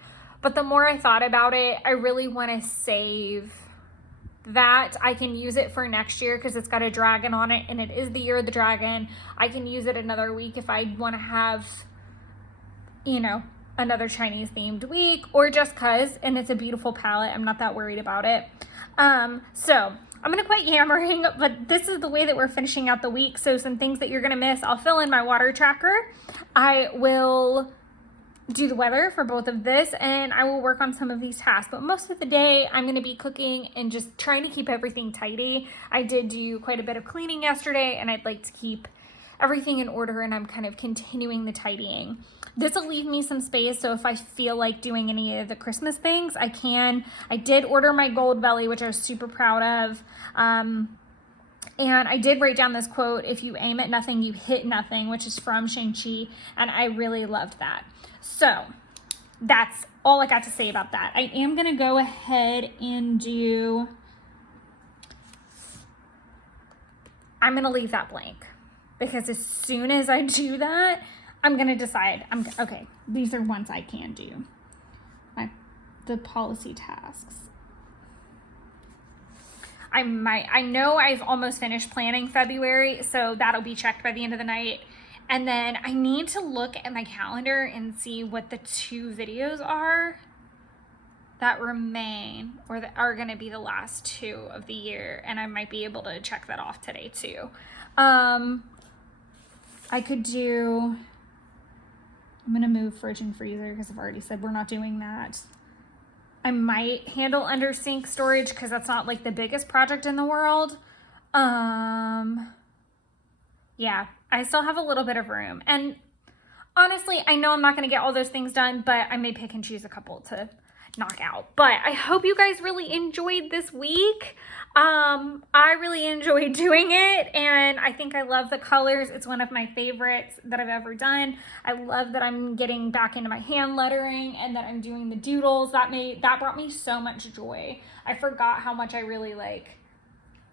But the more I thought about it, I really want to save that. I can use it for next year because it's got a dragon on it and it is the year of the dragon. I can use it another week if I want to have, you know, another Chinese themed week, or just cause, and it's a beautiful palette. I'm not that worried about it. So I'm gonna quit yammering, but this is the way that we're finishing out the week. So some things that you're gonna miss, I'll fill in my water tracker. I will do the weather for both of this, and I will work on some of these tasks, but most of the day I'm going to be cooking and just trying to keep everything tidy. I did do quite a bit of cleaning yesterday, and I'd like to keep everything in order, and I'm kind of continuing the tidying. This will leave me some space, so if I feel like doing any of the Christmas things, I can. I did order my gold belly, which I was super proud of. And I did write down this quote, "If you aim at nothing, you hit nothing," which is from Shang-Chi, and I really loved that. So that's all I got to say about that. I am going to go ahead and I'm going to leave that blank, because as soon as I do that, I'm going to decide, okay, these are ones I can do. The policy tasks. I know I've almost finished planning February, so that'll be checked by the end of the night. And then I need to look at my calendar and see what the 2 videos are that remain, or that are going to be the last 2 of the year. And I might be able to check that off today too. I could do, I'm going to move fridge and freezer because I've already said we're not doing that. I might handle under sink storage because that's not like the biggest project in the world. Yeah, I still have a little bit of room. And honestly, I know I'm not going to get all those things done, but I may pick and choose a couple to knock out. But I hope you guys really enjoyed this week. I really enjoyed doing it, and I think I love the colors. It's one of my favorites that I've ever done. I love that I'm getting back into my hand lettering and that I'm doing the doodles. That brought me so much joy. I forgot how much I really like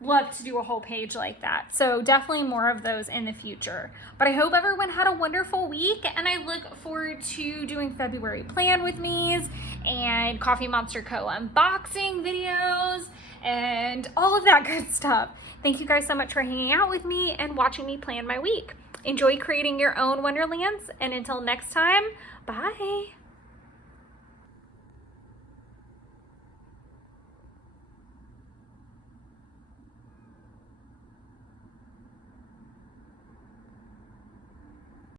love to do a whole page like that. So definitely more of those in the future. But I hope everyone had a wonderful week, and I look forward to doing February plan with me's and Coffee Monster Co. unboxing videos and all of that good stuff. Thank you guys so much for hanging out with me and watching me plan my week. Enjoy creating your own Wonderlands, and until next time, bye.